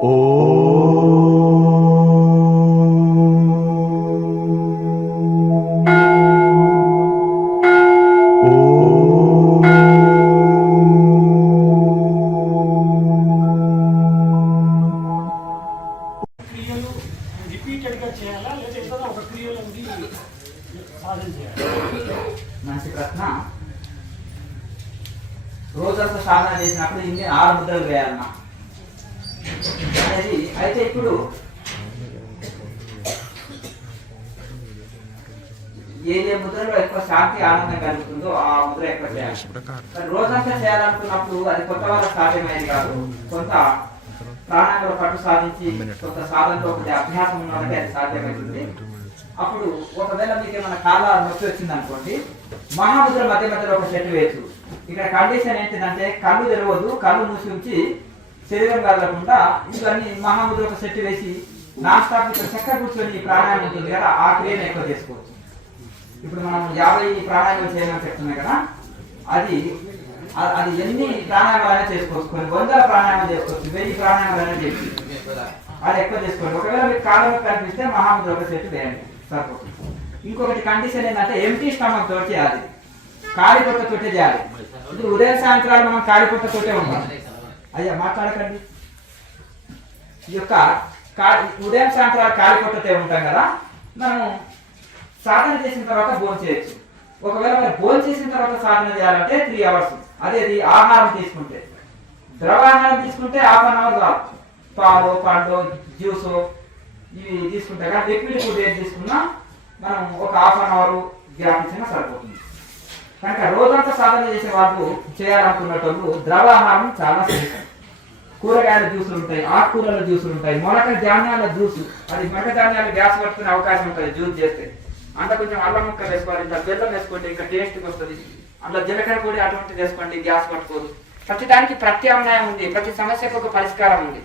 మంచి ప్రశ్న. రోజంతా సాధన చేసినప్పుడు ఇన్ని 6 ముద్రలు వేయాలన్నా అనేది. అయితే ఇప్పుడు ఏ ముద్రలో ఎక్కువ శాంతి ఆనందం కలుగుతుందో ఆ ముద్ర ఎక్కువ చేయాలి. రోజంతా చేయాలనుకున్నప్పుడు అది కొత్త వాళ్ళకి సాధ్యమైంది కాదు. కొంత ప్రాణాంగంలో పట్టు సాధించి కొంత సాధనలో ఒకటి అభ్యాసం ఉన్న వాళ్ళకి అది సాధ్యమవుతుంది. అప్పుడు ఒకవేళ మీకు ఏమైనా కాళ్ళ నొప్పి వచ్చింది అనుకోండి, మహాముద్ర మధ్య మధ్యలో ఒక చెట్టు వేయచ్చు. ఇక్కడ కండిషన్ ఏంటిదంటే కళ్ళు తెరవద్దు, కళ్ళు మూసి ఉంచి శరీరం కదలకుండా ఇవన్నీ మహాముద్ర ఒక చెట్టు వేసి నాన్ స్టాప్ చక్కర కూర్చొని ప్రాణాయామం ఉంటుంది కదా, ఆ క్రియను ఎక్కువ చేసుకోవచ్చు. ఇప్పుడు మనం 50 ప్రాణాయామాలు చేయమని చెప్తున్నాం కదా, అది ఎన్ని ప్రాణాయామాలైనా చేసుకోవచ్చు. కొన్ని 100 ప్రాణాయామాలు చేసుకోవచ్చు, 1000 ప్రాణాయామాలైనా చేసుకోవచ్చు. అది ఎక్కువ చేసుకోండి. ఒకవేళ మీకు కాళ్ళ కనిపిస్తే మహాముద్ర ఒక చెట్టు వేయండి సరిపోతుంది. ఇంకొకటి కండిషన్ ఏంటంటే ఎంటీ స్టమక్ తోటి చేయాలి, కాలి పొట్ట తోటే చేయాలి. ఇప్పుడు ఉదయం సాయంత్రాలు మనం కాలి పొట్ట తోటే ఉంటాం. అయ్యా మాట్లాడకండి. ఈ యొక్క ఉదయం సాయంత్రాలు కాలి పొట్టతే ఉంటాం కదా, మనం సాధన చేసిన తర్వాత భోజనం చేయొచ్చు. ఒకవేళ మరి భోజనం చేసిన తర్వాత సాధన చేయాలంటే 3 అవర్స్. అదేది ఆహారం తీసుకుంటే, ద్రవాహారం తీసుకుంటే 1/2 అవర్ కాదు. పాలు, పండు, జ్యూసు ఇవి తీసుకుంటే కానీ లిక్విడ్ ఫుడ్ ఏది తీసుకున్నా మనం ఒక 1/2 అవర్ గ్యాప్ ఇచ్చినా సరిపోతుంది. కనుక రోజంతా సాధన చేసే వాళ్ళు చేయాలనుకున్నట్టు ద్రవాహారం చాలా శ్రేష్టం. కూరగాయల జ్యూసులు ఉంటాయి, ఆకుకూరల జ్యూసులు ఉంటాయి, మొలక ధాన్యాల జ్యూసు. అది మొలక ధాన్యాలు గ్యాస్ పట్టుకునే అవకాశం ఉంటుంది జ్యూస్ చేస్తే. అంత కొంచెం అల్లం ముక్క వేసుకోవాలి, ఇంత బెల్లం వేసుకోండి, ఇంకా టేస్ట్కి వస్తుంది. అందులో జీలకర్ర పొడి అటువంటిది వేసుకోండి, గ్యాస్ పట్టుకోదు. ప్రతి దానికి ప్రత్యామ్నాయం ఉంది, ప్రతి సమస్యకు ఒక పరిష్కారం ఉంది.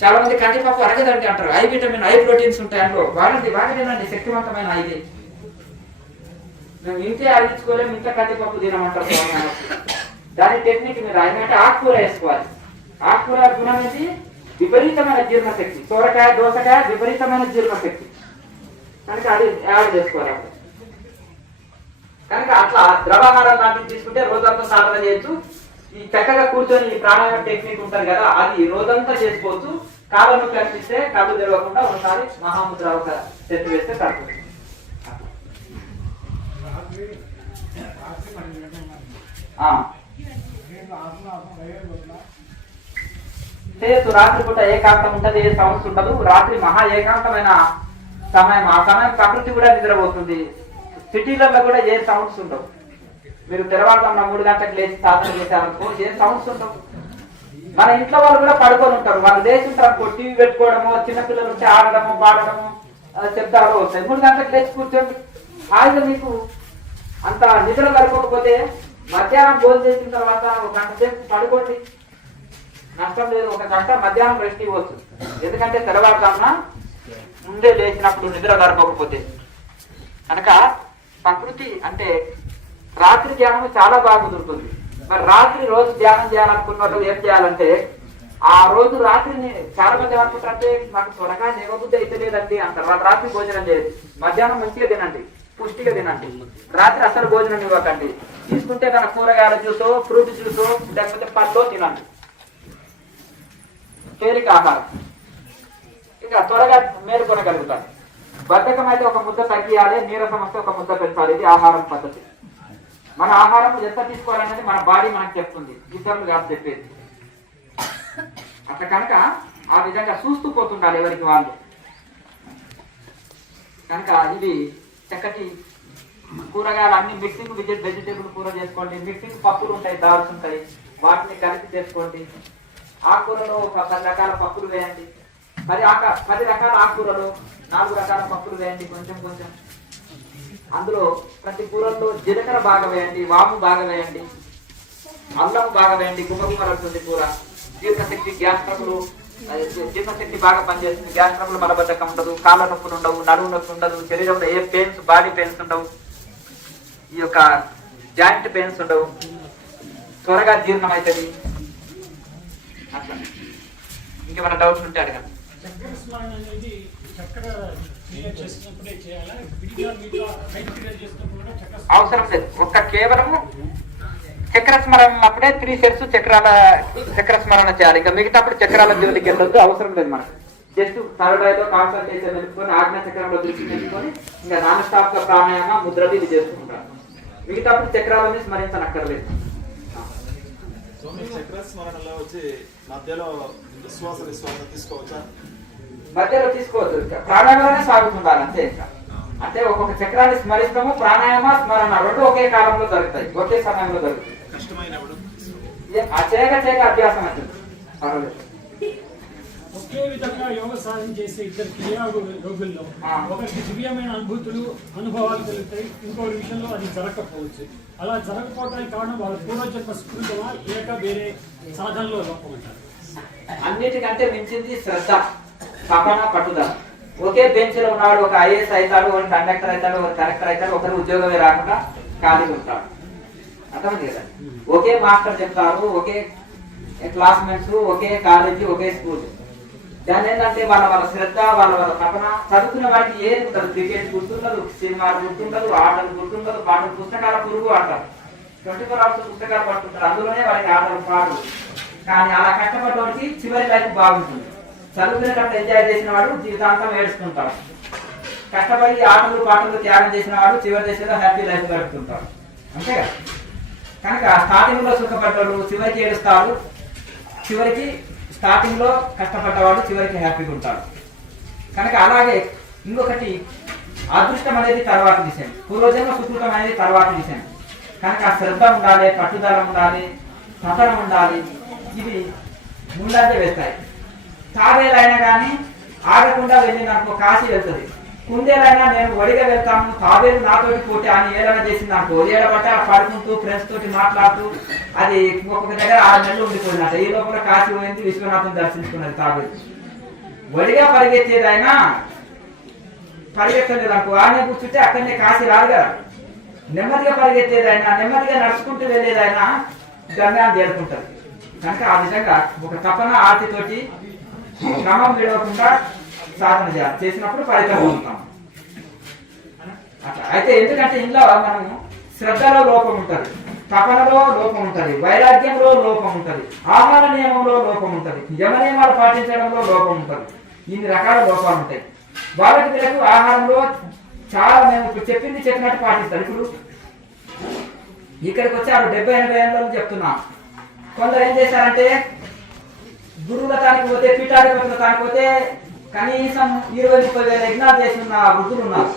చాలా మంది కందిపప్పు అరగదండి అంటారు. హై విటమిన్, హై ప్రోటీన్స్ ఉంటాయి అందులో. వాగలేనండి, శక్తివంతమైన ఐదే. మేము ఇంతే అరిగించుకోలేము, ఇంత కందిపప్పు తినమంటారు. దాని టెక్నిక్ మీరు ఎందుకంటే ఆకుకూర వేసుకోవాలి. ఆకుకూర గుణం ఏంటి? విపరీతమైన జీర్ణశక్తి. సోరకాయ, దోసకాయ విపరీతమైన జీర్ణశక్తి కనుక అది యాడ్ చేసుకోవాలి. కనుక అట్లా ద్రవాహారం లాంటివి తీసుకుంటే రోజంతా సాధన చేయొచ్చు. ఈ చక్కగా కూర్చొని ఈ ప్రాణాయామ టెక్నిక్ ఉంటుంది కదా, అది రోజంతా చేసుకోవచ్చు. కాళ్ళను కనిపిస్తే కళ్ళు తెరవకుండా ఒకసారి మహాముద్ర ఒక చెట్టు వేస్తే సరిపోతుంది. చేయొచ్చు. రాత్రి పూట ఏకాంతం ఉంటుంది, ఏ సౌండ్స్ ఉండదు. రాత్రి మహా ఏకాంతమైన సమయం. ఆ సమయం ప్రకృతి కూడా నిద్రపోతుంది. సిటీలలో కూడా ఏ సౌండ్స్ ఉండవు. మీరు తెరవారుతున్న 3 గంటలకు లేచి సాధన చేశారనుకో ఏ సౌండ్స్ ఉండవు. మన ఇంట్లో వాళ్ళు కూడా పడుకొని ఉంటారు. వాళ్ళు లేచి ఉంటారు అనుకో, టీవీ పెట్టుకోవడము, చిన్నపిల్లలు ఉంటే ఆడడము, పాడడము, శబ్దాలు వస్తాయి. 3 గంటలకు లేచి కూర్చోండి హాయిగా. మీకు అంత నిద్ర సరిపోకపోతే మధ్యాహ్నం భోజనం చేసిన తర్వాత 1 గంట సేపు పడుకోండి, నష్టం లేదు. 1 గంట మధ్యాహ్నం రెస్ట్ ఇవ్వచ్చు. ఎందుకంటే తెరవారుతున్నా ముందే లేచినప్పుడు నిద్ర సరిపోకపోతే. కనుక ప్రకృతి అంటే రాత్రి ధ్యానం చాలా బాగా కుదురుతుంది. మరి రాత్రి రోజు ధ్యానం చేయాలనుకున్న వాళ్ళు ఏం చేయాలంటే, ఆ రోజు రాత్రిని చాలా మంది ఏమనుకుంటారంటే మాకు త్వరగా లేవబుద్ధి అయితే లేదండి అంటారు. రాత్రి భోజనం చేయదు. మధ్యాహ్నం మంచిగా తినండి, పుష్టిగా తినండి. రాత్రి అసలు భోజనం ఇవ్వకండి. తీసుకుంటే తన కూరగాయల జ్యూసో, ఫ్రూట్ జ్యూసో, లేకపోతే పళ్ళో తినండి. తేలిక ఆహారం ఇంకా త్వరగా మేలుకొనగలుగుతారు. బద్ధకం అయితే ఒక ముద్ద తగ్గియాలి, నీరసం వస్తే ఒక ముద్ద పెంచాలి. ఇది ఆహారం పద్ధతి. మన ఆహారం ఎంత తీసుకోవాలనేది మన బాడీ మనకు చెప్తుంది, ఇతరులు కాదు చెప్పేది. అట్లా కనుక ఆ విధంగా చూస్తూ పోతుండాలి ఎవరికి వాళ్ళు. కనుక ఇది చక్కటి కూరగాయలు అన్ని మిక్సింగ్ వెజిటేబుల్ కూర చేసుకోండి. మిక్సింగ్ పప్పులు ఉంటాయి, దాల్స్ ఉంటాయి, వాటిని కలిపి చేసుకోండి. ఆకుకూరలో ఒక 10 రకాల పప్పులు వేయండి. 10 రకాల ఆకుకూరలు 4 రకాల పప్పులు వేయండి, కొంచెం కొంచెం. అందులో ప్రతి కూరల్లో జీలకర్ర బాగా వేయండి, వాము బాగా వేయండి, అల్లం బాగా వేయండి. గుమ్మగుమ్మలుంటుంది కూర. జీర్ణశక్తి, గ్యాస్ ట్రబుల్, జీర్ణశక్తి బాగా పనిచేస్తుంది. గ్యాస్ ట్రబుల్, మలబద్ధకం ఉండదు, కాళ్ళ నొప్పులు ఉండవు, నడుము నొప్పి ఉండదు, శరీరంలో ఏ పెయిన్స్, బాడీ పెయిన్స్ ఉండవు, ఈ యొక్క జాయింట్ పెయిన్స్ ఉండవు, త్వరగా జీర్ణం అవుతుంది. అట్లా ఇంకేమైనా డౌట్స్ ఉంటే అడగండి. అవసరం లేదు. ఒక్క కేవలము చక్ర స్మరణ అప్పుడే 3 సెట్స్ చక్ర స్మరణ చేయాలి. ఇంకా మిగతాప్పుడు చక్రాల జోలికి వెళ్ళొద్దు, అవసరం లేదు మనకు. జస్ట్ థర్డ్ ఐలో కాన్సన్ట్రేషన్ పెట్టుకొని ఆజ్ఞా చక్రంలో దృష్టి పెట్టుకొని ఇంకా నాన్ స్టాప్ గా ప్రాణాయామ ముద్రలు ఇది చేసుకుంటారు. మిగతాప్పుడు చక్రాలని స్మరించనక్కర్లేదు. చక్ర స్మరణలో వచ్చి మధ్యలో విశ్వాస తీసుకోవచ్చా? మధ్యలో తీసుకోవచ్చు. ప్రాణాయామలోనే సాగుతుండాలి అంతే. ఇంకా అంటే ఒక్కొక్క చక్రాన్ని స్మరిస్తాము, ప్రాణాయామ స్మరణ రెండు ఒకే కాలంలో జరుగుతాయి, ఒకే సమయంలో జరుగుతాయి. ఆ చేయక అభ్యాసం అవుతుంది. ఒకే విధంగా యోగ సాధన చేసే ఇద్దరు క్రియా యోగుల్లో ఒకరికి దివ్యమైన అనుభవాలు కలుగుతాయి, ఇంకొక విషయంలో అది జరగకపోవచ్చు. అలా జరగకపోవడానికి కారణం వాళ్ళ పూర్వజన్మ స్ఫూర్తిమా లేక వేరే సాధనలో లోపం అంటారు. అన్నిటికంటే మించింది శ్రద్ధ, తపన, పట్టుదల. ఒకే బెంచ్ లో ఉన్నాడు, ఒక ఐఏఎస్ అవుతాడు, ఒక కండక్టర్ అవుతాడు, ఒక కలెక్టర్ అవుతాడు, ఒకరు ఉద్యోగమే రాకుండా ఖాళీగా ఉంటాడు. అర్థమైంది కదా? ఒకే మాస్టర్ చెప్తారు, ఒకే క్లాస్మేట్స్, ఒకే కాలేజీ, ఒకే స్కూల్. దాని ఏంటంటే వాళ్ళ శ్రద్ధ, వాళ్ళ తపన. చదువుకున్న వాడికి ఏది ఉంటుంది? క్రికెట్ గుర్తుండదు, సినిమాలు గుర్తుండదు, ఆటలు గుర్తుండదు, పాటలు, పుస్తకాల పురుగు ఆడతారు. 24 hours పుస్తకాలు పట్టుకుంటారు, అందులోనే వాడికి ఆటలు పాటలు. కానీ అలా కష్టపడ్డవాడికి చివరి లైఫ్ బాగుంటుంది. చదువుకునేటప్పుడు ఎంజాయ్ చేసిన వాడు జీవితాంతం ఏడుస్తుంటాడు. కష్టపడి ఆటలు పాటలు త్యాగం చేసిన వాడు చివరి దశలో హ్యాపీ లైఫ్ గడుపుతుంటాడు. అంతేగా? కనుక స్టార్టింగ్ లో సుఖపడ్డాడు చివరికి ఏడుస్తాడు, చివరికి స్టార్టింగ్ లో కష్టపడ్డవాడు చివరికి హ్యాపీగా ఉంటాడు. కనుక అలాగే ఇంకొకటి అదృష్టం అనేది తర్వాత విషయం, పూర్వజన్మ సుకృతం అనేది తర్వాత విషయం. కనుక శ్రద్ధ ఉండాలి, పట్టుదల ఉండాలి, తపన ఉండాలి. ఇవి ముందంటే వేస్తాయి. తాబేలైనా కానీ ఆగకుండా వెళ్ళి నాకు కాశీ వెళ్తుంది. కుందేలైనా నేను వడిగా వెళ్తాను, తాబేలు నాతోటి పోటీ అని ఏదైనా చేసింది అనుకో, ఏడబట్ట పడుకుంటూ ఫ్రెండ్స్ తోటి మాట్లాడుతూ అది ఒక్కొక్క దగ్గర 6 నెలలు ఉండిపోయినట్ట. ఈ లోపల కాశీ పోయింది, విశ్వనాథం దర్శించుకున్నది తాబేలు. వడిగా పరిగెత్తేదైనా పరిగెత్తలేదు అనుకో, ఆనే కూర్చుంటే అక్కడనే కాశీ రాదు కదా. నెమ్మదిగా పరిగెత్తేదైనా, నెమ్మదిగా నడుచుకుంటూ వెళ్ళేదైనా గమ్యాన్ని చేరుకుంటది. కనుక ఆ విధంగా ఒక తపన ఆర్తితోటి క్రమం విడవకుండా సాధన చేయాలి. చేసినప్పుడు ఫలితం పొందుతాం. అట్లా అయితే ఎందుకంటే ఇంట్లో మనము శ్రద్ధలో లోపం ఉంటుంది, తపనలో లోపం ఉంటుంది, వైరాగ్యంలో లోపం ఉంటుంది, ఆహార నియమంలో లోపం ఉంటుంది, యమ నియమాలు పాటించడంలో లోపం ఉంటుంది. ఇన్ని రకాల లోపాలు ఉంటాయి. వాళ్ళకి వీళ్ళకు ఆహారంలో చాలా మేము ఇప్పుడు చెప్పినట్టు పాటిస్తారు. ఇప్పుడు ఇక్కడికి వచ్చారు 70-80 ఏళ్ళలో చెప్తున్నాం. కొందరు ఏం చేశారంటే గురువుల తానికి పోతే, పీఠాధిపతుల తానికి పోతే కనీసం 20-30 వేల యజ్ఞాలు చేసి ఉన్న వృద్ధులు ఉన్నారు.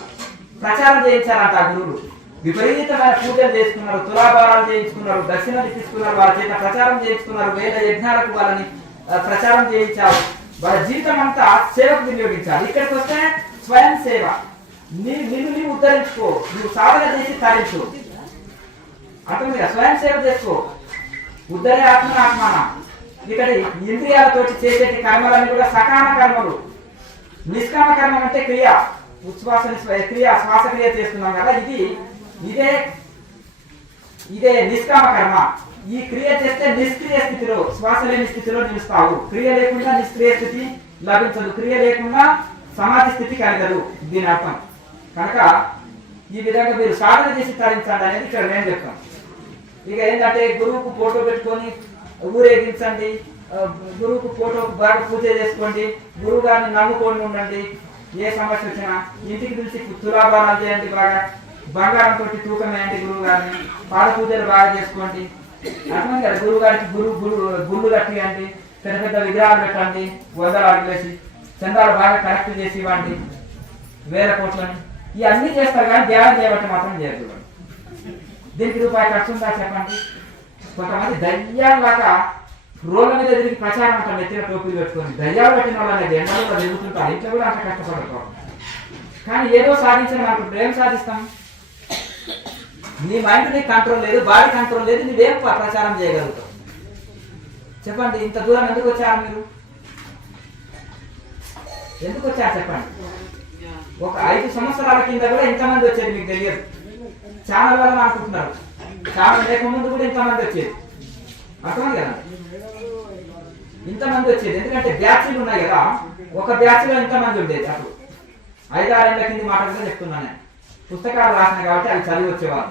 ప్రచారం చేయించారంట ఆ గురువులు. విపరీతమైన పూజలు చేసుకున్నారు, తులాభారాలు చేయించుకున్నారు, దక్షిణలు తీసుకున్నారు, వాళ్ళ చేత ప్రచారం చేయించుకున్నారు, వేద యజ్ఞాలకు వాళ్ళని ప్రచారం చేయించారు. వాళ్ళ జీవితం అంతా సేవకు వినియోగించాలి. ఇక్కడికి వస్తే స్వయం సేవ, నిన్ను ఉద్ధరించుకో, నువ్వు సాధన చేసి తరించు. అర్థం స్వయం సేవ చేసుకో, ఉద్ధరే ఆత్మన. ఇక్కడ ఇంద్రియాలతోటి చేసేటి కర్మలన్నీ కూడా సకామ కర్మలు. నిష్కామ కర్మం అంటే క్రియ, ఉచ్ఛ్వాస క్రియ, శ్వాసక్రియ చేస్తున్నాం కదా, ఇదే నిష్కామ కర్మ. ఈ క్రియ చేస్తే నిష్క్రియ స్థితిలో, శ్వాస లేని స్థితిలో నిలుస్తావు. క్రియ లేకుండా నిష్క్రియ స్థితి లభించదు, క్రియ లేకుండా సమాధి స్థితి కలగదు, దీని అర్థం. కనుక ఈ విధంగా మీరు సాధన చేసి తరించండి అనేది ఇక్కడ నేను చెప్తాను. ఇక ఏంటంటే గురువుకు ఫోటో పెట్టుకొని ఊరేగించండి, గురువుకు ఫోటో బాగా పూజ చేసుకోండి, గురువు గారిని నమ్ముకొని ఉండండి. ఏ సమస్య వచ్చినా ఇంటికి పిలిచి తులాభారాలు చేయండి, బాగా బంగారంతో తూకం వేయండి గురువు గారిని, పాద పూజలు బాగా చేసుకోండి. అర్థం కదా? గురువు గారికి గుళ్ళు కట్టియండి, పెద్ద పెద్ద విగ్రహాలు పెట్టండి, వదలాలు వేసి చందాలు బాగా కరెక్ట్ చేసి ఇవ్వండి, 1000 కోట్లని. ఇవన్నీ చేస్తారు కానీ ధ్యానం చేయబట్టి మాత్రం చేయదు. దీనికి రూపాయి ఖర్చు ఉందా చెప్పండి? కొంతమంది దయ్యాలాగా రోడ్ల మీద తిరిగి ప్రచారం అంటారు, నెత్తిన టోపీలు పెట్టుకొని. దయ్యాలు పెట్టిన వాళ్ళు అనేది ఎండలో తిరుగుతుంటారు, ఇంట్లో కూడా అంత కష్టపడతారు. కానీ ఏదో సాధించిన మనకు ఏం సాధిస్తాం? నీ మైండ్ నీ కంట్రోల్ లేదు, బాడీ కంట్రోల్ లేదు, నువ్వేం ప్రచారం చేయగలుగుతావు చెప్పండి? ఇంత దూరం ఎందుకు వచ్చారు మీరు? ఎందుకు వచ్చారు చెప్పండి? ఒక 5 సంవత్సరాల కింద కూడా ఇంతమంది వచ్చేది మీకు తెలియదు. ఛానల్ వల్ల అనుకుంటున్నారు, ఛానల్ లేకముందు కూడా ఇంతమంది వచ్చేది. అర్థం కదా? ఇంతమంది వచ్చేది. ఎందుకంటే బ్యాచ్లు ఉన్నాయి కదా, ఒక బ్యాచ్ లో ఇంతమంది ఉండేది. అప్పుడు 5-6 ఏళ్ల కింది మాట కూడా చెప్తున్నాను నేను. పుస్తకాలు రాసిన కాబట్టి అవి చదివి వచ్చేవారు.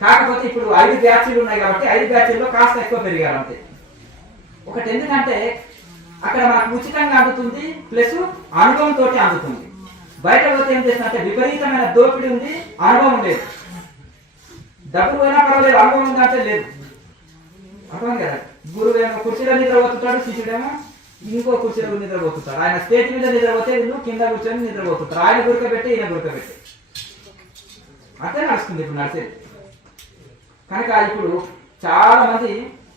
కాకపోతే ఇప్పుడు 5 బ్యాచ్లు ఉన్నాయి కాబట్టి 5 బ్యాచ్ల్లో కాస్త ఎక్కువ పెరిగారు అంతే. ఒకటి ఎందుకంటే అక్కడ మనకు ఉచితంగా అందుతుంది, ప్లస్ అనుభవంతో అందుతుంది. బయట పోతే ఏం చేస్తుందంటే విపరీతమైన దోపిడీ ఉంది, అనుభవం లేదు. డబ్బులు పోయినా పర్వాలేదు, అనుభవం ఉందంటే లేదు. అర్థం కదా, గురువేమో కుర్చీలో నిద్రపోతుంటాడు, శిష్యుడేమో ఇంకో కుర్చీలో నిద్రపోతుంటాడు. ఆయన స్టేజ్ మీద నిద్రపోతే వీళ్ళు కింద కూర్చొని నిద్రపోతుంటారు. ఆయన గురకబెట్టి ఈయన గురకబెట్టి అంతే నడుస్తుంది ఇప్పుడు నడిచేది. కనుక ఇప్పుడు చాలా మంది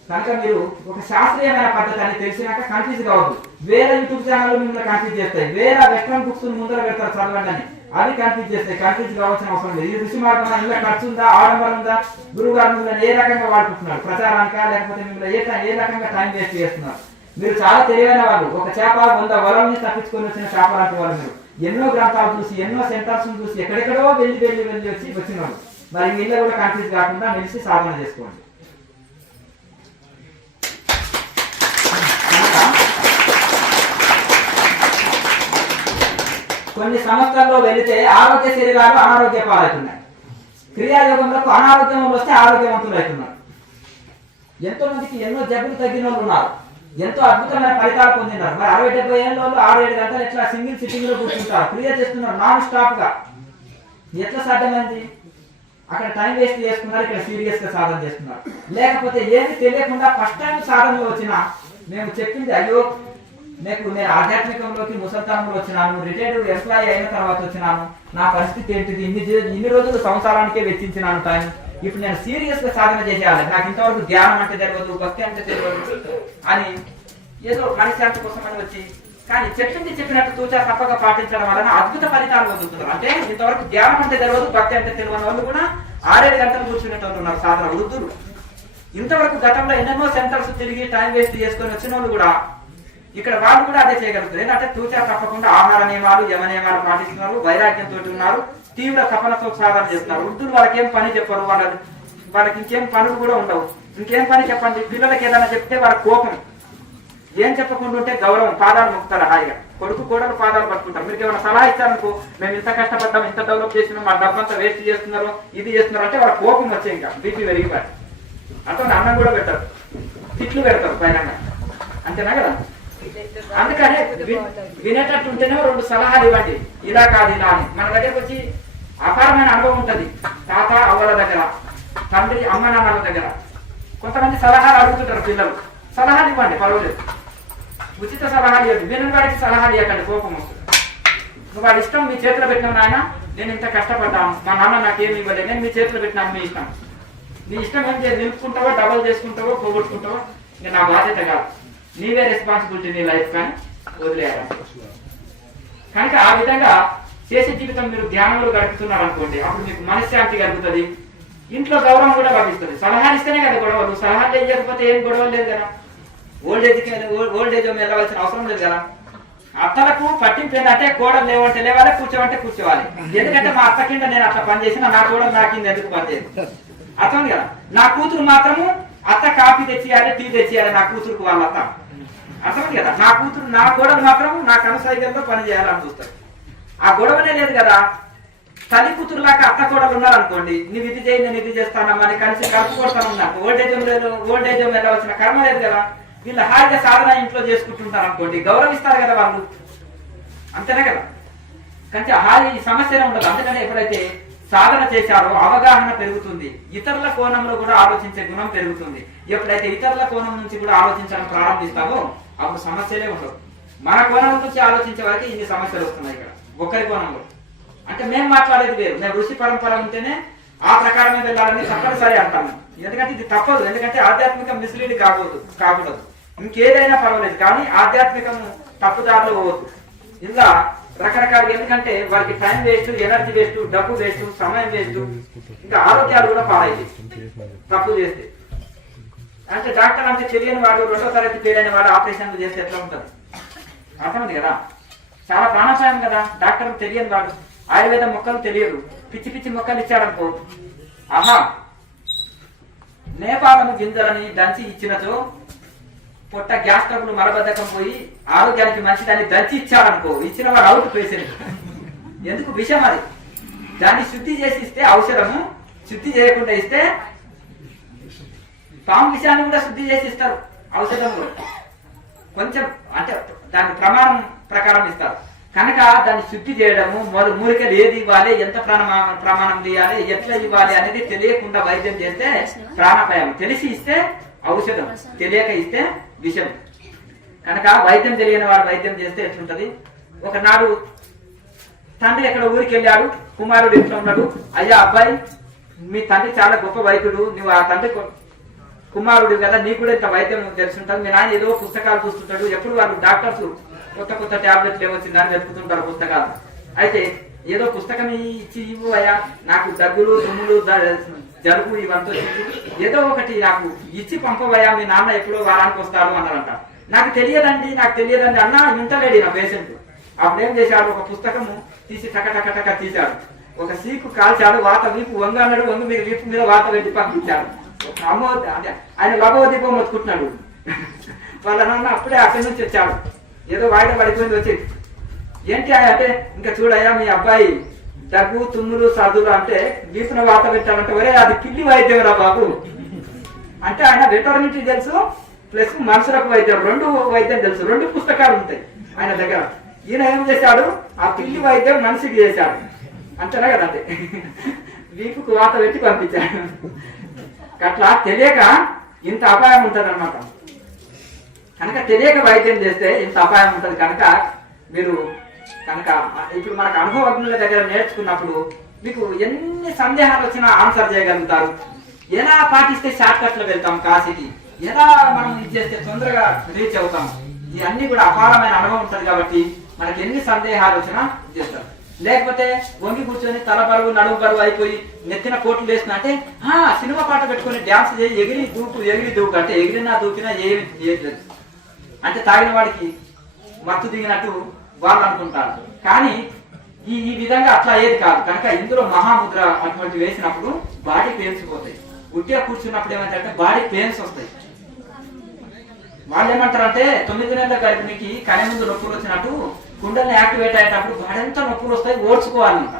కనుక మీరు ఒక శాస్త్రీయమైన పద్ధతి అని తెలిసినాక కన్ఫ్యూజ్ కావద్దు. వేరే యూట్యూబ్ ఛానల్ మిమ్మల్ని కన్ఫ్యూజ్ చేస్తాయి, వేరే వెస్ట్రన్ బుక్స్ ముందర పెడతారు చదవండి అని, అవి కన్ఫ్యూజ్ చేస్తాయి. కన్ఫ్యూజ్ కావాల్సిన అవసరం లేదు. ఈ ఋషి మార్గం ఇంట్లో ఖర్చు ఉందా, ఆడంబరం ఉందా, గురువు గారు మిమ్మల్ని ఏ రకంగా వాడుకుంటున్నారు, ప్రచారానికా లేకపోతే మిమ్మల్ని ఏ రకంగా టైం వేస్ట్ చేస్తున్నారు. మీరు చాలా తెలివైన వాళ్ళు. ఒక చేప 100 వలల్ని తప్పించుకొని వచ్చిన చేప లాంటి వాళ్ళు. మీరు ఎన్నో గ్రంథాలు చూసి, ఎన్నో సెంటర్స్ చూసి, ఎక్కడెక్కడో వెళ్ళి వచ్చిన వాళ్ళు. మరి వీళ్ళ కూడా కన్ఫ్యూజ్ కాకుండా మెలిసి సాధన చేసుకోండి. కొన్ని సంస్థల్లో వెళితే ఆరోగ్య శరీరాలు అనారోగ్య పాలవుతున్నాయి. క్రియాయోగంలో అనారోగ్యం వస్తే ఆరోగ్యవంతులు అవుతున్నారు. ఎంతో మందికి ఎన్నో జబ్బులు తగ్గిన వాళ్ళు ఉన్నారు, ఎంతో అద్భుతమైన ఫలితాలు పొందినారు. మరి 60-70 ఏళ్ళ వాళ్ళు 6-7 గంటలు ఎట్లా సింగిల్ సిట్టింగ్ లో కూర్చుంటారు, క్రియ చేస్తున్నారు నాన్ స్టాప్ గా. ఎట్లా సాధ్యమైంది? అక్కడ టైం వేస్ట్ చేసుకున్నారు, ఇక్కడ సీరియస్ గా సాధన చేస్తున్నారు. లేకపోతే ఏమి తెలియకుండా ఫస్ట్ టైం సాధనలో వచ్చినా మేము చెప్పింది, అయ్యో నేను ఆధ్యాత్మికంలోకి ముసల్తానంలో వచ్చినాను, రిటైర్డ్ ఎంప్లాయీ అయిన తర్వాత వచ్చినాను, నా పరిస్థితి ఏంటిది, ఇన్ని రోజులు సంసారానికే వెచ్చించినాను టైం, ఇప్పుడు నేను సీరియస్ గా సాధన చేసేయాలి, నాకు ఇంతవరకు ధ్యానం అంటే తెలియదు, భక్తి అంటే తెలియదు అని ఏదో మనశ్శాంతి కోసం అని వచ్చి, కానీ చెప్పినట్టు తూచా తప్పక పాటించడం వలన అద్భుత ఫలితాలు పొందుతున్నారు. అంటే ఇంతవరకు ధ్యానం అంటే తెలియదు, భక్తి అంటే తెలియని వాళ్ళు కూడా 6-7 గంటలు కూర్చునేటోళ్ళు ఉన్నారు సాధన వృద్ధులు. ఇంతవరకు గతంలో ఎన్నెన్నో సెంటర్స్ తిరిగి టైం వేస్ట్ చేసుకొని వచ్చిన వాళ్ళు కూడా ఇక్కడ వాళ్ళు కూడా అదే చేయగలుగుతారు. ఏంటంటే తూచా తప్పకుండా ఆహార నియమాలు, యమ నియమాలు పాటిస్తున్నారు, వైరాగ్యంతో ఉన్నారు, తీవ్ర తపనతో సాధన చేస్తున్నారు. వృద్ధులు వాళ్ళకి ఏం పని చెప్పరు, వాళ్ళకి ఇంకేం పనులు కూడా ఉండవు. ఇంకేం పని చెప్పండి, పిల్లలకి ఏదైనా చెప్తే వాళ్ళ కోపం, ఏం చెప్పకుండా ఉంటే గౌరవం, పాదాలు మొక్కుతారు హాయిగా, కొడుకు కోడలు పాదాలు పట్టుకుంటారు. మీకు ఏమైనా సలహా ఇచ్చారనుకో, మేము ఇంత కష్టపడ్డాం, ఇంత డెవలప్ చేసినాం, మా డబ్బంతా వేస్ట్ చేస్తున్నారు, ఇది చేస్తున్నారు అంటే వాళ్ళ కోపం వచ్చే ఇంకా బీపీ పెరిగిపోయి అతను అన్నం కూడా పెట్టారు, తిట్లు పెడతారు పైన. అంతేనా కదా? అందుకనే వినేటట్టు ఉంటేనే 2 సలహాలు ఇవ్వండి, ఇలా కాదు ఇలా అని. మన దగ్గరకు వచ్చి అపారమైన అనుభవం ఉంటది, తాత అవ్వల దగ్గర, తండ్రి అమ్మ నాన్నల దగ్గర. కొంతమంది సలహాలు అడుగుతుంటారు పిల్లలు, సలహాలు ఇవ్వండి పర్వాలేదు, ఉచిత సలహాలు ఇవ్వండి. వినని వాడికి సలహాలు ఇవ్వకండి, కోపం వస్తుంది. నువ్వు వాడి ఇష్టం మీ చేతిలో పెట్టినావు నాయన, నేను ఇంత కష్టపడ్డాను, మా నాన్న నాకేమి ఇవ్వలేదు, నేను మీ చేతిలో పెట్టినాను, మీ ఇష్టం. నీ ఇష్టం ఏం చేసి నిలుపుకుంటావో, డబల్ చేసుకుంటావో, పోగొట్టుకుంటావో, ఇంకా నా బాధ్యత కాదు, నీవే రెస్పాన్సిబిలిటీ నీ లైఫ్ కానీ వదిలేయాలి. కనుక ఆ విధంగా చేసే జీవితం మీరు ధ్యానంలో గడుపుతున్నారు అనుకోండి, అప్పుడు మీకు మనశ్శాంతి కలుగుతుంది, ఇంట్లో గౌరవం కూడా లభిస్తుంది. సలహాలు ఇస్తేనే కదా గొడవలు, సలహాలు ఇవ్వకపోతే ఏం గొడవలు లేదు కదా. ఓల్డ్ ఏజ్ వెళ్ళవలసిన అవసరం లేదు కదా. అత్తలకు పట్టింపు ఏంటంటే కోడలు లేవంటే లేవాలి, కూర్చోవంటే కూర్చోవాలి. ఎందుకంటే మా అత్త కింద నేను అట్లా పని చేసిన, నా కోడలు నా కింద ఎందుకు పనిచేయదు? అర్థం కదా. నా కూతురు మాత్రము అత్త కాఫీ తెచ్చియాలి, టీ తెచ్చియాలి, నా కూతురుకు వాళ్ళ అత్త. అర్థం కదా. నా కూతురు నా కోడలు మాత్రం నా కనసాయిగల్లో పని చేయాలని చూస్తారు. ఆ గొడవనే లేదు కదా. తల్లి కూతురులాగా అత్త కోడలు ఉన్నారనుకోండి, నువ్వు ఇది చేయి నేను ఇది చేస్తానమ్మా అని కలిసి కలుపుకొడతాను. ఓల్డేజ్ వెళ్ళవలసిన కర్మ లేదు కదా. వీళ్ళు హాయిగా సాధన ఇంట్లో చేసుకుంటుంటారు అనుకోండి, గౌరవిస్తారు కదా వాళ్ళు, అంతేనే కదా. కానీ హాయి సమస్యనే ఉండదు. అందుకని ఎప్పుడైతే సాధన చేశారో అవగాహన పెరుగుతుంది, ఇతరుల కోణంలో కూడా ఆలోచించే గుణం పెరుగుతుంది. ఎప్పుడైతే ఇతరుల కోణం నుంచి కూడా ఆలోచించడం ప్రారంభిస్తావో అప్పుడు సమస్యలే ఉండవు. మన కోణం నుంచి ఆలోచించే వారికి ఇన్ని సమస్యలు వస్తున్నాయి. ఇక్కడ ఒకరి కోణంలో అంటే మేము మాట్లాడేది వేరు, మేము ఋషి పరంపర ఉంటేనే ఆ ప్రకారమే వెళ్ళాలని తప్పనిసరి అంటాము. ఎందుకంటే ఇది తప్పదు, ఎందుకంటే ఆధ్యాత్మికం మిస్లీడ్ కాకూడదు. ఇంకేదైనా పర్వాలేదు, కానీ ఆధ్యాత్మికం తప్పుదారిలో పోవద్దు. ఇలా రకరకాలు, ఎందుకంటే వారికి టైం వేస్ట్, ఎనర్జీ వేస్ట్, డబ్బు వేస్ట్, సమయం వేస్ట్, ఇంకా ఆరోగ్యాలు కూడా పాడైంది తప్పు చేస్తే. అంటే డాక్టర్ అంటే తెలియని వాడు, 2వ తరగతి పేరైన వాడు ఆపరేషన్లు చేస్తే ఎట్లా ఉంటుంది? అర్థమైంది కదా. చాలా ప్రాణాపాయం కదా. డాక్టర్ తెలియని వాడు, ఆయుర్వేద మొక్కలు తెలియదు, పిచ్చి పిచ్చి మొక్కలు ఇచ్చాడనుకో, ఆహా నేపాలను గింజలని దంచి ఇచ్చినచో పొట్ట గ్యాస్ ట్రబుల్ మలబద్ధకం పోయి ఆరోగ్యానికి మంచిదాన్ని దంచి ఇచ్చాడనుకో, ఇచ్చిన వాడు అవుట్ పేషెంట్. ఎందుకు? విషం అది. దాన్ని శుద్ధి చేసి ఇస్తే ఔషధము, శుద్ధి చేయకుండా ఇస్తే పాము విషయాన్ని కూడా శుద్ధి చేసి ఇస్తారు ఔషధంలో. కొంచెం అంటే దాని ప్రమాణం ప్రకారం ఇస్తారు కనుక దాన్ని శుద్ధి చేయడము, మూలికలు ఏది ఇవ్వాలి, ఎంత ప్రమాణం తీయాలి, ఎట్లా ఇవ్వాలి అనేది తెలియకుండా వైద్యం చేస్తే ప్రాణాపాయం. తెలిసి ఇస్తే ఔషధం, తెలియక ఇస్తే విషం. కనుక వైద్యం తెలియని వాడు వైద్యం చేస్తే ఎట్లుంటది? ఒకనాడు తండ్రి ఎక్కడ ఊరికి వెళ్ళాడు, కుమారుడు ఇంట్లో ఉన్నాడు. అయ్యా అబ్బాయి, మీ తండ్రి చాలా గొప్ప వైద్యుడు, నువ్వు ఆ తండ్రి కుమారుడు కదా, నీకు కూడా ఇంత వైద్యం తెలుసుంటాడు. మీ నాన్న ఏదో పుస్తకాలు చూస్తుంటాడు, ఎప్పుడు వాళ్ళు డాక్టర్స్ కొత్త కొత్త టాబ్లెట్లు ఏమొచ్చిందని వెతుకుతుంటారు పుస్తకాలు. అయితే ఏదో పుస్తకం ఇచ్చి ఇవ్వు అయ్యా, నాకు దగ్గులు తుమ్ములు జలుబు ఇవంతా ఏదో ఒకటి నాకు ఇచ్చి పంపవయ్యా, మీ నాన్న ఎప్పుడో వారానికి వస్తాడు అన్నారంట. నాకు తెలియదండి అన్నా వింటలేడు నా పేషెంట్. అప్పుడేం చేశాడు, ఒక పుస్తకము తీసి టక తీశాడు, ఒక సీకు కాల్చాడు, వాత వీపు వంగ అన్నాడు, వంగ మీద వీపు మీద వాత పెట్టి పంపించాడు. అమ్మో అంటే ఆయన లభోదీపం మొత్తుకుంటున్నాడు. వాళ్ళ నాన్న అప్పుడే అక్కడి నుంచి వచ్చాడు, ఏదో వాయిదా పడిపోయింది. వచ్చి ఏంటి అంటే, ఇంకా చూడయ్యా మీ అబ్బాయి దగ్గు తుమ్ములు సర్దులు అంటే వీపున వాత పెట్టామంటే, ఒరే అది పిల్లి వైద్యం రా బాబు అంటే. ఆయన వెటర్నిటీ తెలుసు ప్లస్ మనుషులకు వైద్యం, రెండు వైద్యం తెలుసు, రెండు పుస్తకాలు ఉంటాయి ఆయన దగ్గర. ఈయన ఏం చేశాడు, ఆ పిల్లి వైద్యం మనిషికి చేశాడు అంతేనా కదా, అంటే వీపుకు వాత పెట్టి పంపించాడు. అట్లా తెలియక ఇంత అపాయం ఉంటుంది అన్నమాట. కనుక తెలియక వైద్యం చేస్తే ఇంత అపాయం ఉంటుంది. కనుక మీరు ఇప్పుడు మనకు అనుభవజ్ఞుల దగ్గర నేర్చుకున్నప్పుడు మీకు ఎన్ని సందేహాలు వచ్చినా ఆన్సర్ చేయగలుగుతారు. ఎలా పాటిస్తే షార్ట్ కట్ లో వెళ్తాం కాశీకి, ఎలా మనం ఇది చేస్తే తొందరగా రీచ్ అవుతాం, ఇవన్నీ కూడా అపారమైన అనుభవం ఉంటుంది. కాబట్టి మనకి ఎన్ని సందేహాలు వచ్చినా చేస్తారు. లేకపోతే వంగి కూర్చొని తల బరువు నడుము బరువు అయిపోయి నెత్తిన కోట్లు వేసిన అంటే సినిమా పాట పెట్టుకుని డ్యాన్స్ చేసి ఎగిరి దూకు అంటే ఎగిరినా దూకినా ఏమి చేయట్లేదు అంటే తాగిన వాడికి మత్తు దిగినట్టు వాళ్ళు అనుకుంటారు. కానీ ఈ విధంగా అట్లా ఏది కాదు. కనుక ఇందులో మహాముద్ర అటువంటి వేసినప్పుడు బాడీ పెయిన్స్ పోతాయి. ఉట్టిగా కూర్చున్నప్పుడు ఏమంటారంటే బాడీ పెయిన్స్ వస్తాయి. వాళ్ళు ఏమంటారంటే 9 నెలల గర్భిణికి కనే ముందు నొప్పులు వచ్చినట్టు కుండల్ని యాక్టివేట్ అయ్యేటప్పుడు బాడీ అంతా నొప్పులు వస్తాయి, ఓడ్చుకోవాలంట.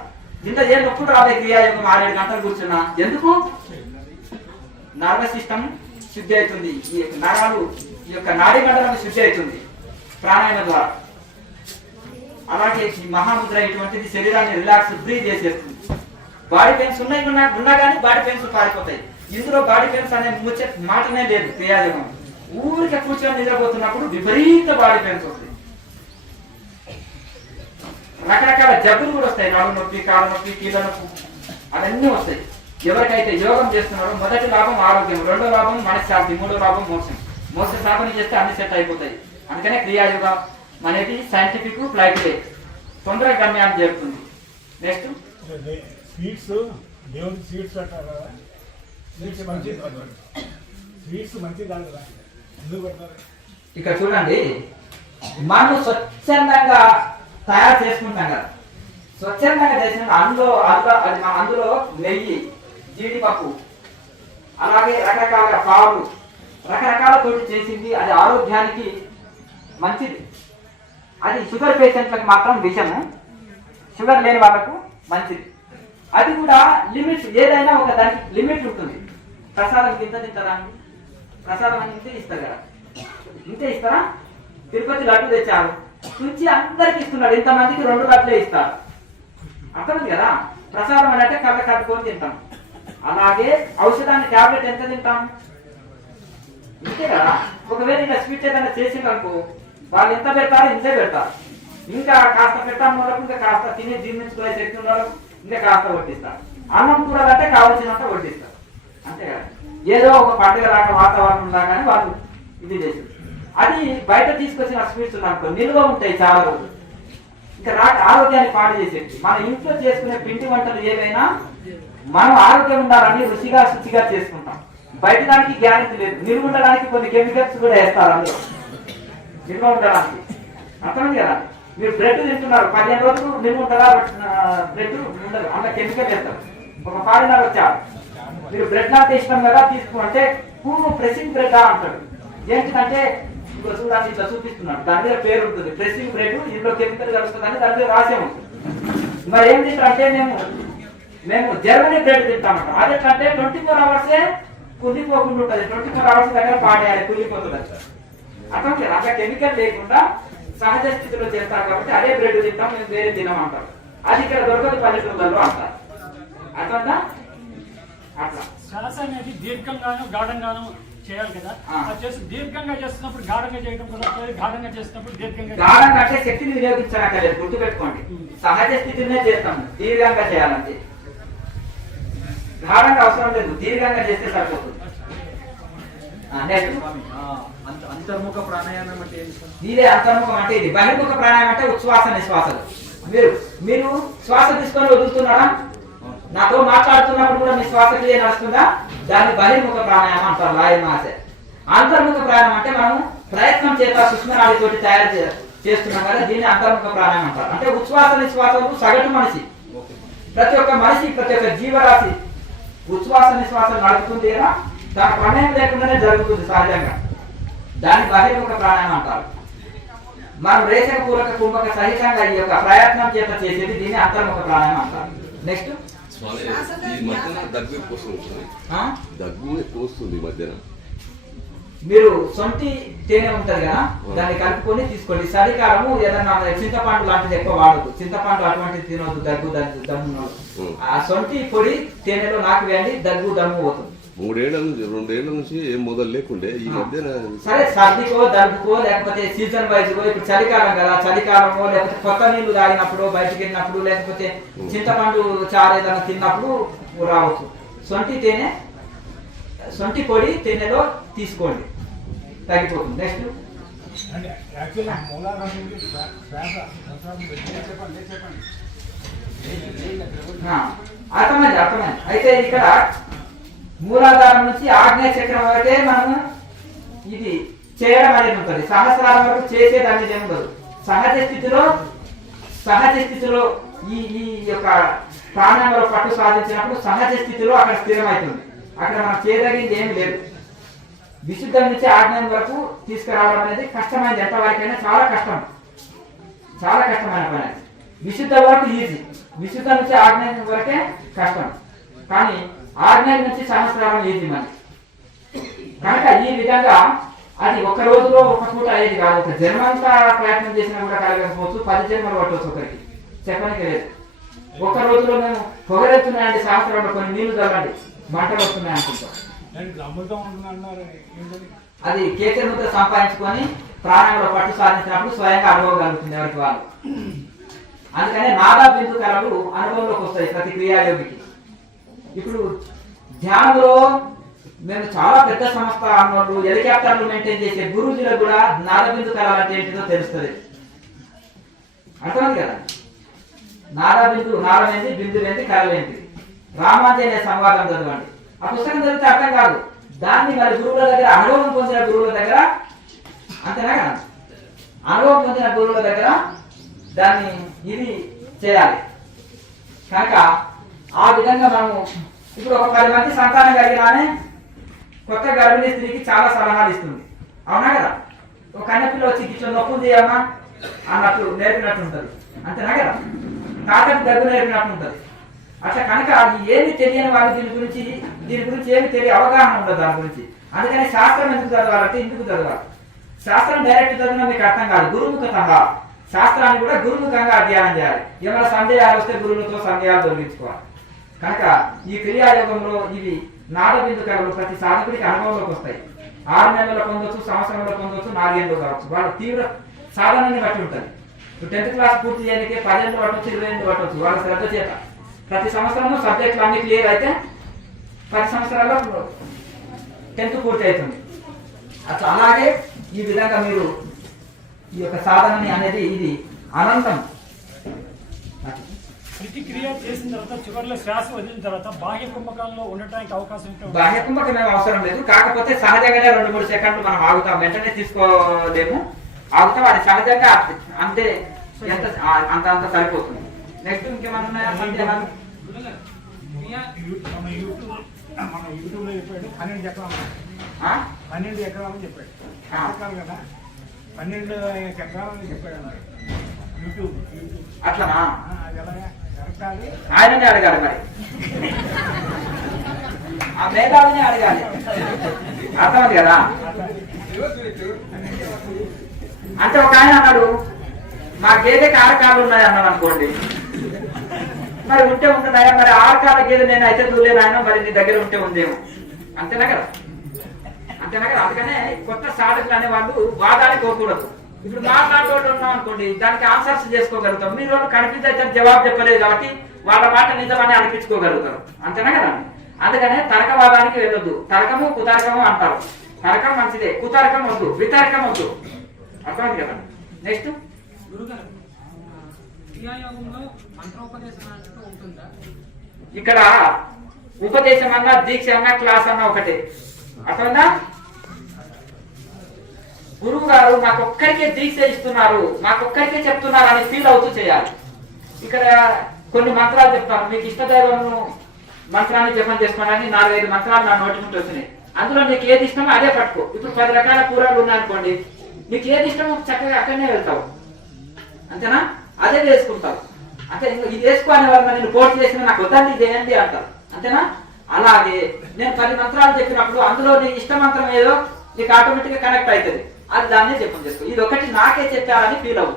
ఇంత ఏ నొప్పులు రాబోయే క్రియాయోగం 6-7 గంటలు కూర్చున్నా ఎందుకు? నర్వస్ సిస్టమ్ శుద్ధి అవుతుంది, ఈ యొక్క నరాలు ఈ యొక్క నాడీ మండలం శుద్ధి అవుతుంది ప్రాణాయామ ద్వారా. అలాగే ఈ మహాముద్ర ఇటువంటిది శరీరాన్ని రిలాక్స్ ఫ్రీ చేసేస్తుంది. బాడీ పెయిన్స్ ఉన్నా కానీ బాడీ పెయిన్స్ పారిపోతాయి. ఇందులో బాడీ పెయిన్స్ అనే మాటనే లేదు క్రియాయోగం. ఊరికే కూర్చొని నిద్రపోతున్నప్పుడు విపరీత బాడీ పెయిన్స్ వస్తాయి. రకరకాల జబ్బులు కూడా వస్తాయి, నడుము నొప్పి, కాళ్ళ నొప్పి, కీళ్ళ నొప్పి, అవన్నీ వస్తాయి. ఎవరికైతే యోగం చేస్తున్నారో మొదటి లాభం ఆరోగ్యం, రెండో లాభం మనశ్శాంతి, మూడో లాభం మోక్షం. మోక్ష సాధన చేస్తే అన్ని సెట్ అయిపోతాయి. అందుకనే క్రియాయోగం అనేది సైంటిఫిక్ ఫ్లైట్ వే, తొందరగా గమ్యాన్ని చేరుతుంది. నెక్స్ట్ స్వీట్స్, దేవుడికి స్వీట్స్ అంటారు కదా, స్వీట్స్ మంచిది కాదు కదా, ఎందుకు పెడతారు? ఇక్కడ చూడండి, మనం స్వచ్ఛందంగా తయారు చేసుకుంటాం కదా, స్వచ్ఛందంగా చేసిన అందులో నెయ్యి, జీడిపప్పు, అలాగే రకరకాల పాలు, రకరకాల తోటి చేసింది. అది ఆరోగ్యానికి మంచిది. అది షుగర్ పేషెంట్లకు మాత్రం విషము, షుగర్ లేని వాళ్ళకు మంచిది. అది కూడా లిమిట్, ఏదైనా ఒక దానికి లిమిట్ ఉంటుంది. ప్రసాదం ఇంత తింటారా? ప్రసాదం అని ఇంతే ఇస్తారు కదా, ఇంతే ఇస్తారా? తిరుపతి లడ్డు తెచ్చారు, తుంచి అందరికి ఇస్తున్నాడు, ఇంతమందికి 2 లడ్లే ఇస్తారు. అర్థమైంది కదా? ప్రసాదం అని అంటే కళ్ళ కట్టుకొని తింటాం. అలాగే ఔషధాన్ని టాబ్లెట్ ఎంత తింటాం? ఇంతే కదా. ఒకవేళ ఇంకా స్వీట్ ఏదైనా చేసిందనుకో, వాళ్ళు ఎంత పెడతారో ఇంతే పెడతారు. ఇంకా కాస్త పెట్టాము వాళ్ళకు, ఇంకా కాస్త తిని జీర్ణించుకునే శక్తి ఉన్న వాళ్ళకు ఇంకా కాస్త వడ్డిస్తారు. అన్నం కూర అంటే కావాల్సినంత వడ్డిస్తారు. అంతే కదా. ఏదో ఒక పండుగ లాగా వాతావరణం లాగానే వాళ్ళు ఇది చేస్తారు. అది బయట తీసుకొచ్చిన స్వీట్స్ అనుకో నిల్వ ఉంటాయి చాలా రోజులు, ఇంకా ఆరోగ్యాన్ని పాడు చేసేది. మన ఇంట్లో చేసుకునే పిండి వంటలు ఏవైనా మనం ఆరోగ్యం ఉండాలని రుచిగా శుచిగా చేసుకుంటాం. బయట దానికి గ్యారెంటీ లేదు. నిల్వ ఉండడానికి కొన్ని కెమికల్స్ కూడా వేస్తారు అందులో, నిల్వ ఉండడానికి. అర్థమైంది కదా. మీరు బ్రెడ్ తింటున్నారు, 15 రోజులు నిల్వ ఉంటుందా? బ్రెడ్ ఉండదు, అందులో కెమికల్ వేస్తారు. ఒక ఫారినర్ వచ్చారు, మీరు బ్రెడ్ నాకు ఇష్టం కదా తీసుకుంటే, ప్రెసింగ్ బ్రెడ్ అంటాడు. ఏంటంటే ఇప్పుడు చూడండి ఇట్లా చూపిస్తున్నాడు, దాని మీద పేరు ఉంటుంది, ప్రెస్సింగ్ రేటు, ఇందులో కెమికల్ కలుస్తుందని దాని మీద రాసే ఉంటుంది. మరి ఏం తింటారంటే మేము జర్మనీ బ్రెడ్ తింటామంట. అదేంటంటే 24 అవర్సే కుళ్ళిపోకుండా ఉంటుంది, 24 అవర్స్ దగ్గర పాడేయాలి, కుళ్ళిపోతుంది అంటారు. అట్లా అట్లా కెమికల్ లేకుండా సహజ స్థితిలో చేస్తారు కాబట్టి అదే బ్రెడ్ తింటాం, మేము వేరే తినమంటారు. అది ఇక్కడ దొరకదు, పల్లెటూళ్ళలో అంటారు. అట్లా అట్లా శ్వాస అనేది దీర్ఘంగాను గాఢంగాను చేయాలి కదా, అది చేసి దీర్ఘంగా చేస్తున్నప్పుడు గాఢంగా చేయడం కూడా, గాఢంగా చేస్తున్నప్పుడు దీర్ఘంగా. గాఢంగా అంటే శక్తిని వినియోగించనక్కర్లేదు, గుర్తుపెట్టుకోండి. సహజ స్థితినే చేస్తాము, దీర్ఘంగా చేయాలంటే. గాఢంగా అవసరం లేదు, దీర్ఘంగా చేస్తే సరిపోతుంది. అంతర్ముఖ ప్రాణాయామం అంటే ఇదే అంతర్ముఖం అంటే ఇది. బహిర్ముఖ ప్రాణాయామం అంటే ఉచ్ఛ్వాస నిశ్వాసలు. మీరు శ్వాస తీసుకొని వదులుతున్నారా? నాతో మాట్లాడుతున్నప్పుడు కూడా మీ శ్వాస క్రియ నడుస్తుందా? దాన్ని బహిర్ముఖ ప్రాణాయామం అంటారు లాయర్ మాసే. అంతర్ముఖ ప్రాణాయామం అంటే మనం ప్రయత్నం చేత సుష్మనాడితోటి తయారు చేస్తున్నాం కదా, దీన్ని అంతర్ముఖ ప్రాణాయామం అంటారు. అంటే ఉచ్ఛ్వాస నిశ్వాసాలు సగటు మనిషి, ప్రతి ఒక్క మనిషి, ప్రతి ఒక్క జీవరాశి ఉచ్ఛ్వాస నిశ్వాసాలు నడుపుతుంది కదా, దాని ప్రమేయం లేకుండానే జరుగుతుంది సహజంగా. దాన్ని బహిర్ముఖ ప్రాణాయామం అంటారు. మనం రేచక పూరక కుంభక సహితంగా ఈ యొక్క ప్రయత్నం చేత చేసేది దీన్ని అంతర్ముఖ ప్రాణాయామం అంటారు. నెక్స్ట్ దగ్గు ఎక్కువ వస్తుంది మధ్యాహ్నం. మీరు సొంటి తేనె ఉంటది కదా, దాన్ని కలుపుకొని తీసుకోండి. చలికాలము ఏదన్నా చింతపండు లాంటిది ఎక్కువ వాడదు, చింతపండు అటువంటిది తినవద్దు, దగ్గు దమ్ము. ఆ సొంటి పొడి తేనెలో నాకు వేయండి, దగ్గు దమ్ము పోతుంది. 2 ఏళ్ల నుంచి ఏం మొదలు లేకుండే, ఈ మధ్యన సరే సర్దికో దగ్గుకో లేకపోతే సీజన్ వైజ్ కో, ఇప్పుడు చలికాలం కదా, చలికాలమో లేకపోతే కొత్త నీళ్లు తాగినప్పుడు, బయటకు వెళ్ళినప్పుడు, లేకపోతే చింతపండు చారు ఏదైనా తిన్నప్పుడు రావచ్చు. సొంటి పొడి తేనెలో తీసుకోండి, తగ్గిపోతుంది. నెక్స్ట్ అర్థమైంది. అయితే ఇక్కడ మూలాధారం నుంచి ఆగ్నేయ చక్రం వరకే మనము ఇది చేయడం అనేది ఉంటుంది. సహస్రాల వరకు చేసేదాన్ని ఏమి ఉండదు. సహజ స్థితిలో ఈ యొక్క ప్రాణంలో పట్టు సాధించినప్పుడు సహజ స్థితిలో అక్కడ స్థిరమవుతుంది. అక్కడ మనం చేయదగింది ఏమి లేదు. విశుద్ధం నుంచి ఆగ్నేయం వరకు తీసుకురావడం అనేది కష్టమైనది, ఎంతవరకైనా చాలా కష్టమైన పని. విశుద్ధ వరకు ఈజీ, విశుద్ధం నుంచి ఆగ్నేయం వరకే కష్టం. కానీ ఆగ్నేయం నుంచి సహస్రారం ఈజీ మనకి. కనుక ఈ విధంగా అది ఒక రోజులో ఒక పూట అయ్యేది కాదు. ఒక జన్మంతా ప్రయత్నం చేసినా కూడా కలగకపోవచ్చు, 10 జన్మలు పట్టవచ్చు ఒకరికి, చెప్పడానికి లేదు. ఒక రోజులో మేము పొగరెత్తున్నాయండి సహస్రంలో, కొన్ని నీళ్లు చల్లండి మంటలు వస్తున్నాయి అనుకుంటాం. అది కేచముద్ర సంపాదించుకొని ప్రాణంలో పట్టు సాధించినప్పుడు స్వయంగా అనుభవం కలుగుతుంది ఎవరికి వాళ్ళు. అందుకనే నాదా బిందు కళలు అనుభవంలోకి వస్తాయి ప్రతి క్రియాయోగికి. ఇప్పుడు ధ్యానంలో మేము చాలా పెద్ద సంస్థ అన్నోళ్ళు, హెలికాప్టర్లు మెయింటైన్ చేసే గురుజులకు కూడా నాదబిందు కళలు అంటే ఏంటిదో తెలుస్తుంది. అర్థమైంది కదా. నాదమేంటి, బిందు ఏంటి, కళలేంటి. రామాంజనేయ సంవాదం చదవండి. ఆ పుస్తకం చదివితే అర్థం కాదు. దాన్ని మరి గురువుల దగ్గర, అనుభవం పొందిన గురువుల దగ్గర, అంతేనా కదా, అనుభవం పొందిన గురువుల దగ్గర దాన్ని ఇది చేయాలి. కనుక ఆ విధంగా మనము ఇప్పుడు ఒక 10 మంది సంతానం కలిగినానే కొత్త గర్భిణీ స్త్రీకి చాలా సలహాలు ఇస్తుంది, అవునా కదా. ఒక కన్నెపిల్ల వచ్చి ఇట్లా నొప్పుంది అమ్మా అన్నట్టు నేర్పినట్టు ఉంటుంది, అంతేనా కదా. తాతకి దగ్గు నేర్పినట్టు ఉంటుంది. అట్లా కనుక అది ఏమి తెలియని వాళ్ళు దీని గురించి ఏమి అవగాహన ఉండదు దాని గురించి. అందుకని శాస్త్రం ఎందుకు చదవాలంటే ఇందుకు చదవాలి. శాస్త్రం డైరెక్ట్ చదివినా మీకు అర్థం కాదు, గురుముఖంగా శాస్త్రాన్ని కూడా గురుముఖంగా అధ్యయనం చేయాలి. ఏమైనా సందేహాలు వస్తే గురువులతో సందేహాలు తొలగించుకోవాలి. కనుక ఈ క్రియాయోగంలో ఇవి నాదబిందు కళలు ప్రతి సాధకుడికి అనుభవంలోకి వస్తాయి. 6 నెలల్లో పొందొచ్చు, సంవత్సరంలో పొందొచ్చు, 4 ఏళ్ళు కావచ్చు. వాళ్ళ తీవ్ర సాధనాన్ని బట్టి ఉంటుంది. 10th క్లాస్ పూర్తి చేయడానికి 10 ఏళ్ళు పట్టవచ్చు, 20 ఏళ్ళు పట్టవచ్చు. వాళ్ళ శ్రద్ధ చేత ప్రతి సంవత్సరము సబ్జెక్టులు అన్ని క్లియర్ అయితే 10 సంవత్సరాల్లో 10th పూర్తి అవుతుంది. అట్లా అలాగే ఈ విధంగా మీరు ఈ యొక్క సాధనని అనేది ఇది అనంతం. ప్రతి క్రియ చేసిన తర్వాత చివరిలో శ్వాస వదిలిన తర్వాత బాహ్య కుంభకంలో ఉండటానికి అవకాశం ఉంటుంది. బాహ్య కుంభకం ఏం అవసరం లేదు. కాకపోతే సహజంగానే 2-3 సెకండ్లు మనం ఆగుతాం, వెంటనే తీసుకోలేము, ఆగుతాం. అది సహజంగా అంతే, అంత సరిపోతుంది. నెక్స్ట్ ఇంకేమన్నా ఉన్నాయా సందేహాలు? మన యూట్యూబ్ లో చెప్పాడు 12 ఎకరాలు 12 ఎకరాలు చెప్పాడు కదా. 12 చక్రాలని చెప్పాడు యూట్యూబ్ అట్లనా? అది ఎలాగా జరగాలి ఆయననే అడగాలి మరి, ఆ మేధావిని అడగాలి. అర్థమైంది కదా? అంటే ఒక ఆయన అన్నాడు, మా గేదెకి 6 కాళ్ళు ఉన్నాయి అన్నాడు అనుకోండి. మరి ఉంటే ఉంటున్నాయా? మరి 6 కాళ్ళ గేదె నేను అయితే చూడలేను ఆయన, మరి నీ దగ్గర ఉంటే ఉందేమో. అంతేనా కదా? అంతేనా కదా? అందుకనే కొత్త సాధకులు అనే వాళ్ళు వాదాన్ని కోరకూడదు. ఇప్పుడు మాట్లాడేటోళ్ళు ఉన్నాం అనుకోండి, దానికి ఆన్సర్స్ చేసుకోగలుగుతాం. మీరు కనిపిస్తే అయితే జవాబు చెప్పలేదు కాబట్టి వాళ్ళ మాట నిజమని అనిపించుకోగలుగుతారు. అంతేనా కదా? అందుకనే తర్కవాదానికి వెళ్ళొద్దు. తర్కము కుతర్కము అంటారు. తర్కం మంచిదే, కుతర్కం వద్దు, వితర్కం వద్దు. అర్థమైంది కదా? నెక్స్ట్ గురుగారు, క్రియాయోగంలో మంత్రోపదేశం అంటూ ఉంటుందా? ఇక్కడ ఉపదేశం అన్నా, దీక్ష అన్నా, క్లాస్ అన్నా ఒకటే. అర్థమైందా? గురువు గారు మాకొక్కరికే దీక్ష ఇస్తున్నారు, మాకొక్కరికే చెప్తున్నారు అని ఫీల్ అవుతూ చేయాలి. ఇక్కడ కొన్ని మంత్రాలు చెప్తాను, మీకు ఇష్టదైవం మంత్రాన్ని జపం చేసుకోవడానికి 4-5 మంత్రాలు నా నోటి నుండి వచ్చినాయి. అందులో నీకు ఏది ఇష్టమో అదే పట్టుకో. ఇప్పుడు 10 రకాల కూరలు ఉన్నాయనుకోండి, నీకు ఏది ఇష్టమో చక్కగా అక్కడనే వెళ్తావు. అంతేనా? అదే వేసుకుంటావు. అంటే ఇది వేసుకోని వాళ్ళు నేను కోర్టు చేసిన నాకు వద్దండి చేయండి అంటారు. అంతేనా? అలాగే నేను 10 మంత్రాలు చెప్పినప్పుడు అందులో నీ ఇష్ట మంత్రం ఏదో నీకు ఆటోమేటిక్ గా కనెక్ట్ అవుతుంది. అది దాన్నే జపం చేసుకో. ఇది ఒకటి నాకే చెప్పారని ఫీల్ అవ్వు.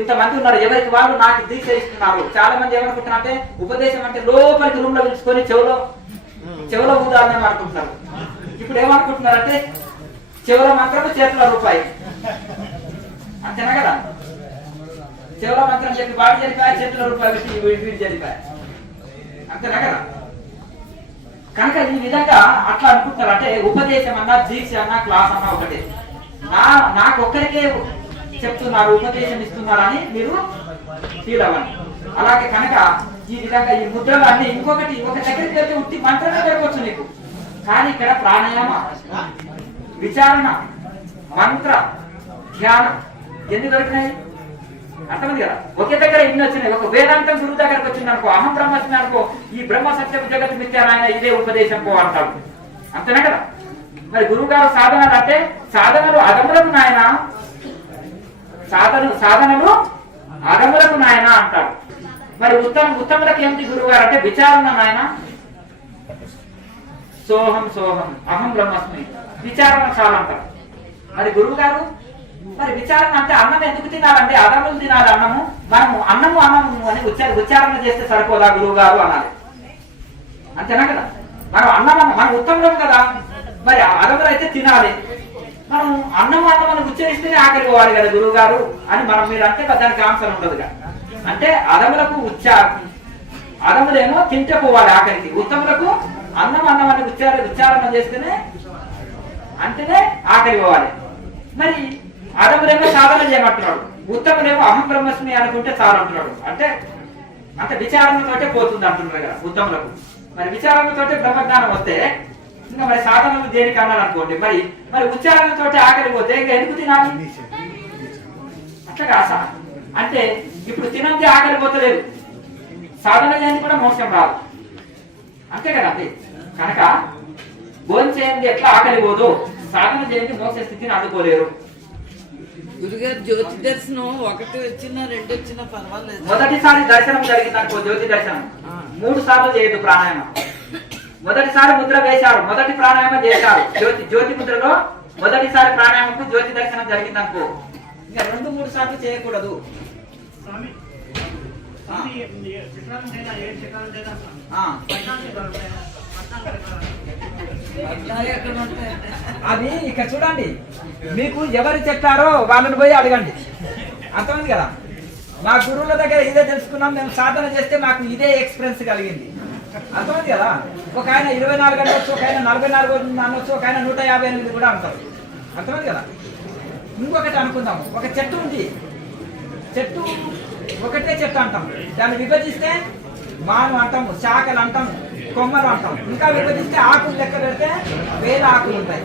ఇంతమంది ఉన్నారు, ఎవరికి వాళ్ళు నాకు దీక్ష ఇస్తున్నారు. చాలా మంది ఏమనుకుంటున్నారంటే ఉపదేశం అంటే లోపలికి రూమ్ లో పిలుచుకొని చెవులో ఊదాలని అనుకుంటున్నారు. ఇప్పుడు ఏమనుకుంటున్నారంటే చెవుల మంత్రము చేతుల రూపాయి. అంతేనా కదా? చెవుల మంత్రం చెప్పి వాడు జరిపాయి, చేతుల రూపాయి పెట్టి వీడు జరిపాయి. అంతేనా కదా? కనుక ఈ విధంగా అట్లా అనుకుంటారు. అంటే ఉపదేశం అన్నా, దీక్ష అన్నా, క్లాస్ అన్నా ఒకటే. నాకు ఒక్కరికే చెప్తున్నారు, ఉపదేశం ఇస్తున్నారని మీరు ఫీల్ అవ్వండి. అలాగే కనుక ఈ విధంగా ఈ ముద్రలు అన్ని ఇంకొకటి ఒక దగ్గరికి వెళ్తే ఉట్టి మంత్రమే దొరకవచ్చు నీకు. కానీ ఇక్కడ ప్రాణాయామ, విచారణ, మంత్ర, ధ్యానం ఎన్ని దొరికినాయి? అర్థమైంది కదా? ఒకే దగ్గర ఇన్ని వచ్చినాయి. ఒక వేదాంతం గురువు దగ్గరకు వచ్చింది అనుకో, అహం బ్రహ్మస్మి అనుకో, ఈ బ్రహ్మ సత్యం జగత్ మిథ్యానాయన ఇదే ఉపదేశం పో అంటాడు. అంతేనా కదా? మరి గురువు గారు సాధనలు అంటే సాధనలు అదములకు నాయన, సాధనలు అదములకు నాయన అంటాడు. మరి ఉత్తములకు ఏమిటి గురువు గారు అంటే విచారణ నాయన. సోహం సోహం అహం బ్రహ్మస్మి, విచారణ చాలంటారు. మరి గురువు గారు మరి విచారణ అంటే అన్నం ఎందుకు తినాలంటే అదములు తినాలి అన్నము. మనము అన్నము అని ఉచ్చారణ చేస్తే సరిపోదా గురువు గారు అనాలి. అంతేనా కదా? మనం మనం ఉత్తములం కదా, మరి అదములు అయితే తినాలి. మనం అన్నం అని ఉచ్చరిస్తేనే ఆఖరి పోవాలి కదా గురువు గారు అని మనం మీరు అంటే దానికి ఆన్సర్ ఉండదు కదా. అంటే అదములకు అదములేమో తింటే పోవాలి ఆఖరికి, ఉత్తములకు అన్నం అని ఉచ్చారణ చేస్తేనే అంటేనే ఆఖరి పోవాలి. మరి అదములేమో సాధన చేయమంటున్నాడు, ఉత్తములేమో అహం బ్రహ్మస్మి అనుకుంటే చాలు అంటున్నాడు. అంటే విచారణతోటే పోతుంది అంటున్నారు కదా ఉత్తములకు. మరి విచారణతోటే బ్రహ్మజ్ఞానం వస్తే ఇంకా మరి సాధనలు దేనికి అన్నారు అనుకోండి, మరి ఉచ్చారణతోటి ఆకలి పోతే ఇంకా ఎందుకు తినాలి? అట్లా కాసా అంటే ఇప్పుడు తినంతే ఆకలి పోతలేదు, సాధన చేయండి కూడా మోక్షం రాదు. అంతే కదా? అంతే కనుక భోజనం చేయండి ఎట్లా ఆకలి పోదు, సాధన చేయండి మోక్ష స్థితిని అందుకోలేరు. గురుగారు జ్యోతి దర్శనం 1 వచ్చినా 2 వచ్చినా పర్వాలేదు. మొదటిసారి దర్శనం జరిగింది అనుకో, జ్యోతి దర్శనం 3 సార్లు చేయదు ప్రాణాయామం. మొదటిసారి ముద్ర వేశారు, మొదటి ప్రాణాయామం చేశారు, జ్యోతి ముద్రలో మొదటిసారి ప్రాణాయామకు జ్యోతి దర్శనం జరిగింది అనుకో, ఇంకా 2-3 సార్లు చేయకూడదు. అది ఇక చూడండి, మీకు ఎవరు చెప్పారో వాళ్ళని పోయి అడగండి. అర్థమైంది కదా? మా గురువుల దగ్గర ఇదే తెలుసుకున్నాం, మేము సాధన చేస్తే మాకు ఇదే ఎక్స్పీరియన్స్ కలిగింది. అర్థమైంది కదా? ఒక ఆయన 24 అనొచ్చు, ఒక ఆయన 44 అనొచ్చు, ఒక ఆయన 158 కూడా అంటారు. అర్థమైంది కదా? ఇంకొకటి అనుకుందాము, ఒక చెట్టు ఉంది, చెట్టు ఒకటే చెట్టు అంటాం, దాన్ని విభజిస్తే మాను అంటాము, శాఖలు అంటాము, కొమ్మలు అంటాం, ఇంకా విభజిస్తే ఆకులు లెక్క పెడితే 1000 ఆకులు ఉంటాయి.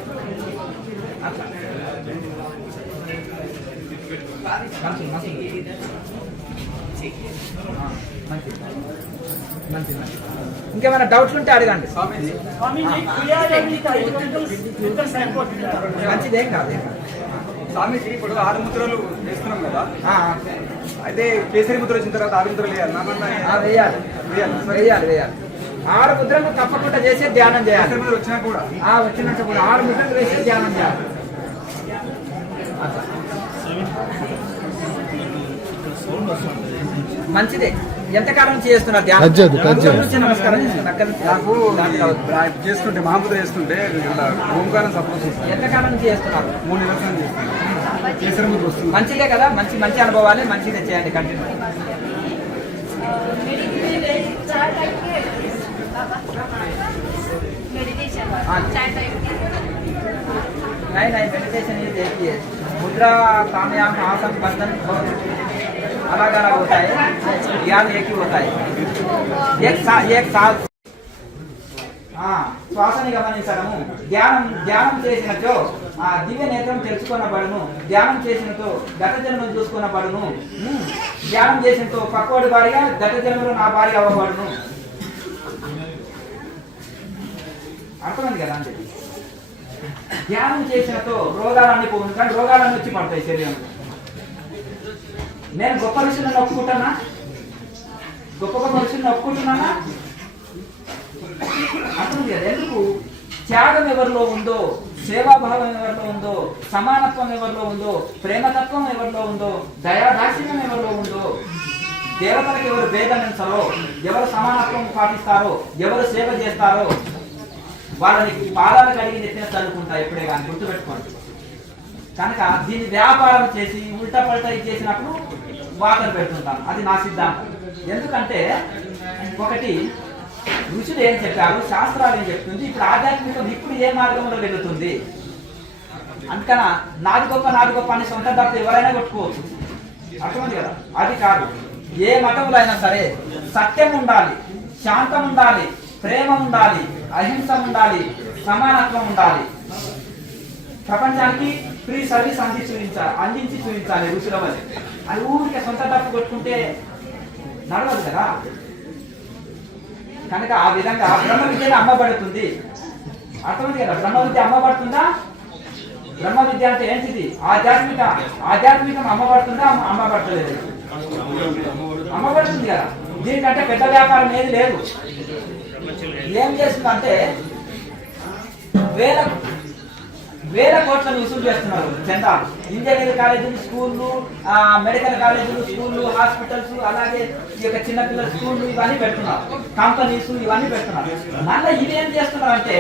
అట్లా ఇంకేమైనా డౌట్లు ఉంటే అడగండి. మంచిదేం కాదు. స్వామికి ఇప్పుడు 6 ముద్రలు వేస్తున్నాం కదా, అయితే కేసరి ముద్ర వచ్చిన తర్వాత 6 ముద్రలు వేయాలి. వేయాలి 6 ముద్రలు తప్పకుండా చేసి ధ్యానం చేయాలి. కేసరి ముద్ర వచ్చినా కూడా వచ్చినట్టు కూడా 6 ముద్రలు వేసి ధ్యానం చేయాలి. మంచిదే. ఎంతకాలం నుంచి చేస్తున్నారు ధ్యానం? నమస్కారం చేస్తుంటే మహాముద్ర చేస్తుంటే ఓంకారం సపోర్ట్ వస్తుంది. ఎంతకాలం నుంచి చేస్తున్నారు? 3 నెలల నుంచి కేసరి ముద్ర వస్తుంది. మంచిదే కదా, మంచి అనుభవాలే, మంచిదే చేయండి కంటిన్యూ. नहीं मेडिटेशन ये देखिए मुद्रा प्राणायाम आसन बंधन अलग अलग होता है, ध्यान एक ही होता है. एक साथ శ్వాసని గమనించడము, ధ్యానం చేసినచో ఆ దివ్య నేత్రం తెలుసుకొనబడును, ధ్యానం చేసినతో గత జన్మను చూసుకొనబడును, ధ్యానం చేసినతో పక్కోడి భార్య గత జన్మలో నా భార్య అవ్వబడును. అర్థమైంది కదా అంటే ధ్యానం చేసినతో రోగాలన్నీ పోను, కానీ రోగాలన్నీ వచ్చి పడతాయి శరీరంలో. నేను గొప్ప ఋషులను ఒప్పుకుంటున్నా, గొప్ప ఋషులను ఒప్పుకుంటున్నానా? అర్థమైంది కదా. ఎందుకు? త్యాగం ఎవరిలో ఉందో, సేవాభావం ఎవరిలో ఉందో, సమానత్వం ఎవరిలో ఉందో, ప్రేమతత్వం ఎవరిలో ఉందో, దయాదాక్షిణ్యం ఎవరిలో ఉందో, దేవతలకు ఎవరు భేదమించరో, ఎవరు సమానత్వం పాటిస్తారో, ఎవరు సేవ చేస్తారో వాళ్ళని పాదాలు కడిగి నెత్తిన చదువుకుంటా ఎప్పుడే కానీ, గుర్తుపెట్టుకోండి. కనుక దీన్ని వ్యాపారం చేసి ఉల్టా పల్టా చేసినప్పుడు వాతలు పెడుతుంటాను. అది నా సిద్ధాంతం. ఎందుకంటే ఒకటి ఋషులు ఏం చెప్పారు, శాస్త్రాలు ఏం చెప్తుంది, ఇప్పుడు ఆధ్యాత్మికం ఇప్పుడు ఏ మార్గంలో వెళుతుంది. అందుకన నాది గొప్ప అని సొంత తప్ప ఎవరైనా కొట్టుకోవచ్చు. అర్థమైంది కదా. అది కాదు. ఏ మతంలో అయినా సరే సత్యం ఉండాలి, శాంతం ఉండాలి, ప్రేమ ఉండాలి, అహింస ఉండాలి, సమానత్వం ఉండాలి. ప్రపంచానికి ఫ్రీ సర్వీస్ అందించి చూపించాలి ఋషుల వల్ల. అది ఊరికే సొంత తప్పు కొట్టుకుంటే నడవదు కదా. కనుక ఆ విధంగా బ్రహ్మ విద్యను అమ్మబడుతుంది. అర్థమైంది కదా. బ్రహ్మ విద్య అమ్మబడుతుందా? బ్రహ్మ విద్య అంటే ఏంటిది? ఆధ్యాత్మికం అమ్మబడుతుందా? అమ్మబడతలేదు. అమ్మబడుతుంది కదా. దీనికంటే పెద్ద వ్యాపారం ఏది లేదు. ఏం చేస్తుందంటే వేల కోట్లను వసూలు చేస్తున్నారు చందాలు. ఇంజనీరింగ్ కాలేజీలు, స్కూళ్ళు, మెడికల్ కాలేజీలు, స్కూళ్ళు, హాస్పిటల్స్, అలాగే ఈ యొక్క చిన్నపిల్లల స్కూళ్ళు ఇవన్నీ పెడుతున్నారు, కంపెనీస్ ఇవన్నీ పెడుతున్నారు. మళ్ళీ ఇవేం చేస్తున్నారు అంటే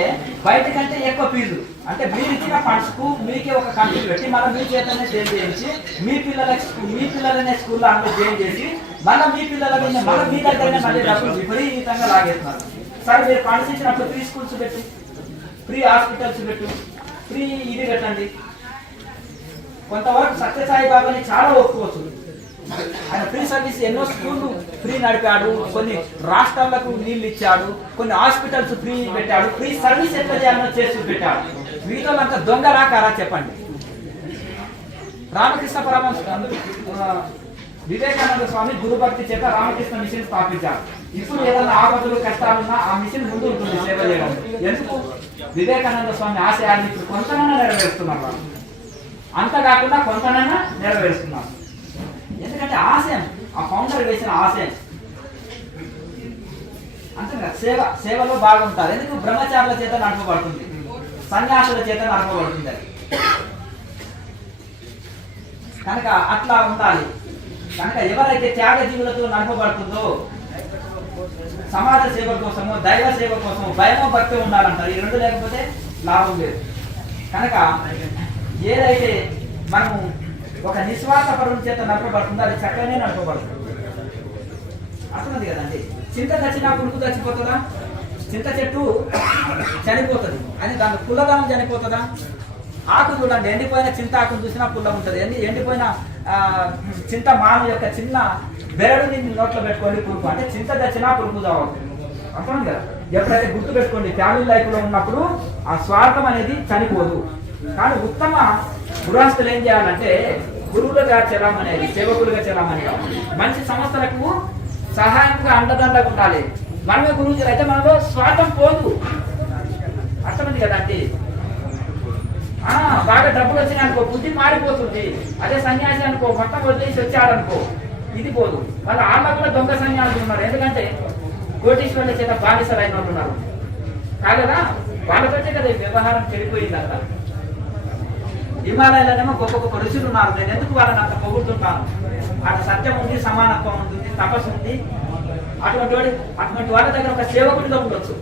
బయటకంటే ఎక్కువ ఫీజు, అంటే మీరు ఇచ్చిన ఫండ్స్ కు మీకే ఒక కంపెనీ పెట్టి మళ్ళీ మీ చేతనే సేల్ చేయించి మీ పిల్లలనే స్కూల్లో అందులో జాయిన్ చేసి మళ్ళీ మీ పిల్లల మీద మళ్ళీ మీ దగ్గరనే మళ్ళీ డబ్బులు విపరీతంగా లాగేస్తున్నారు. సరే మీరు ఫండ్స్ ఇచ్చినప్పుడు ఫ్రీ స్కూల్స్ పెట్టు, ఫ్రీ హాస్పిటల్స్ పెట్టు, ఫ్రీ ఇది పెట్టండి. కొంతవరకు సత్యసాయి బాబాని చాలా ఒప్పుకోవచ్చు. ఆయన ఫ్రీ సర్వీస్ ఎన్నో స్కూళ్ళు ఫ్రీ నడిపాడు, కొన్ని రాష్ట్రాలకు నీళ్లు ఇచ్చాడు, కొన్ని హాస్పిటల్స్ ఫ్రీ పెట్టాడు. ఫ్రీ సర్వీస్ ఎట్లా చేయాలో చేసి పెట్టాడు. వీటిలో అంతా దొంగ రాకారా చెప్పండి. రామకృష్ణ పరమహంస వివేకానంద స్వామి గురుభక్తి చేత రామకృష్ణ మిషన్ స్థాపించారు. ఇప్పుడు ఏదైనా ఆపదలు కష్టాలున్నా ఆ మిషన్ ముందు ఉంటుంది సేవ చేయడం. ఎందుకు? వివేకానంద స్వామి ఆశయాన్ని ఇప్పుడు కొంతనైనా నెరవేరుస్తున్నారు. అంత కాకుండా కొంతనైనా నెరవేరుస్తున్నారు. ఎందుకంటే ఆశయం, ఆ ఫౌండర్ వేసిన ఆశయం అంతే కదా. సేవలో బాగుంటారు. ఎందుకు? బ్రహ్మచారుల చేత నడపబడుతుంది, సన్యాసుల చేత నడపబడుతుంది. కనుక అట్లా ఉండాలి. కనుక ఎవరైతే త్యాగ జీవులతో నడపబడుతుందో సమాజ సేవ కోసము, దైవ సేవ కోసము భయమో భక్తి ఉండాలంటారు. ఈ రెండు లేకపోతే లాభం లేదు. కనుక ఏదైతే మనము ఒక నిస్వార్థ పరుల చేత నడపబడుతుందో అది చక్కగానే నడపబడుతుంది. అర్థమైంది కదండి. చింత చచ్చినా పురుగు చచ్చిపోతుందా? చింత చెట్టు చనిపోతుంది అని దాని పుల్లదనం చనిపోతుందా? ఆకు చూడండి, ఎండిపోయిన చింత ఆకును చూసినా పుల్ల ఉంటుంది. ఎండిపోయిన చింత మాను యొక్క చిన్న బెరడుని నోట్లో పెట్టుకోండి పురుగు, అంటే చింత తెచ్చినా పురుగు చావదు. అర్థం కదా. ఎప్పుడైతే గుర్తు పెట్టుకోండి, ఫ్యామిలీ లైఫ్ లో ఉన్నప్పుడు ఆ స్వార్థం అనేది చనిపోదు. కానీ ఉత్తమ గృహస్థులు ఏం చేయాలంటే గురువులుగా చెలామనేది, సేవకులుగా చెలామని, మంచి సంస్థలకు సహాయంగా అండదండగా ఉండాలి. మనమే గురువులు అయితే మనలో స్వార్థం పోదు. అర్థమైంది కదా అంటే బాగా డబ్బులు వచ్చినాయి అనుకో బుద్ధి మారిపోతుంది. అదే సన్యాసి అనుకో మొత్తం వదిలేసి వచ్చాడనుకో ఇది పోదు. వాళ్ళ ఆళ్ళ కూడా దొంగ సన్యాసులు ఉన్నారు. ఎందుకంటే కోటీశ్వర్ల చేత బానిసలు అయిన వాళ్ళు ఉన్నారు కాదా, వాళ్ళతోటే కదా వ్యవహారం చెడిపోయింది అక్కడ. హిమాలయాలనేమో గొప్ప గొప్ప ఋషులు ఉన్నారు. నేను ఎందుకు వాళ్ళని అంత పొగుడుతుంటాను. అక్కడ సత్యం ఉంది, సమానత్వం ఉంటుంది, తపస్సు ఉంది. అటువంటి వాళ్ళ దగ్గర ఒక సేవకుడిగా ఉండొచ్చు.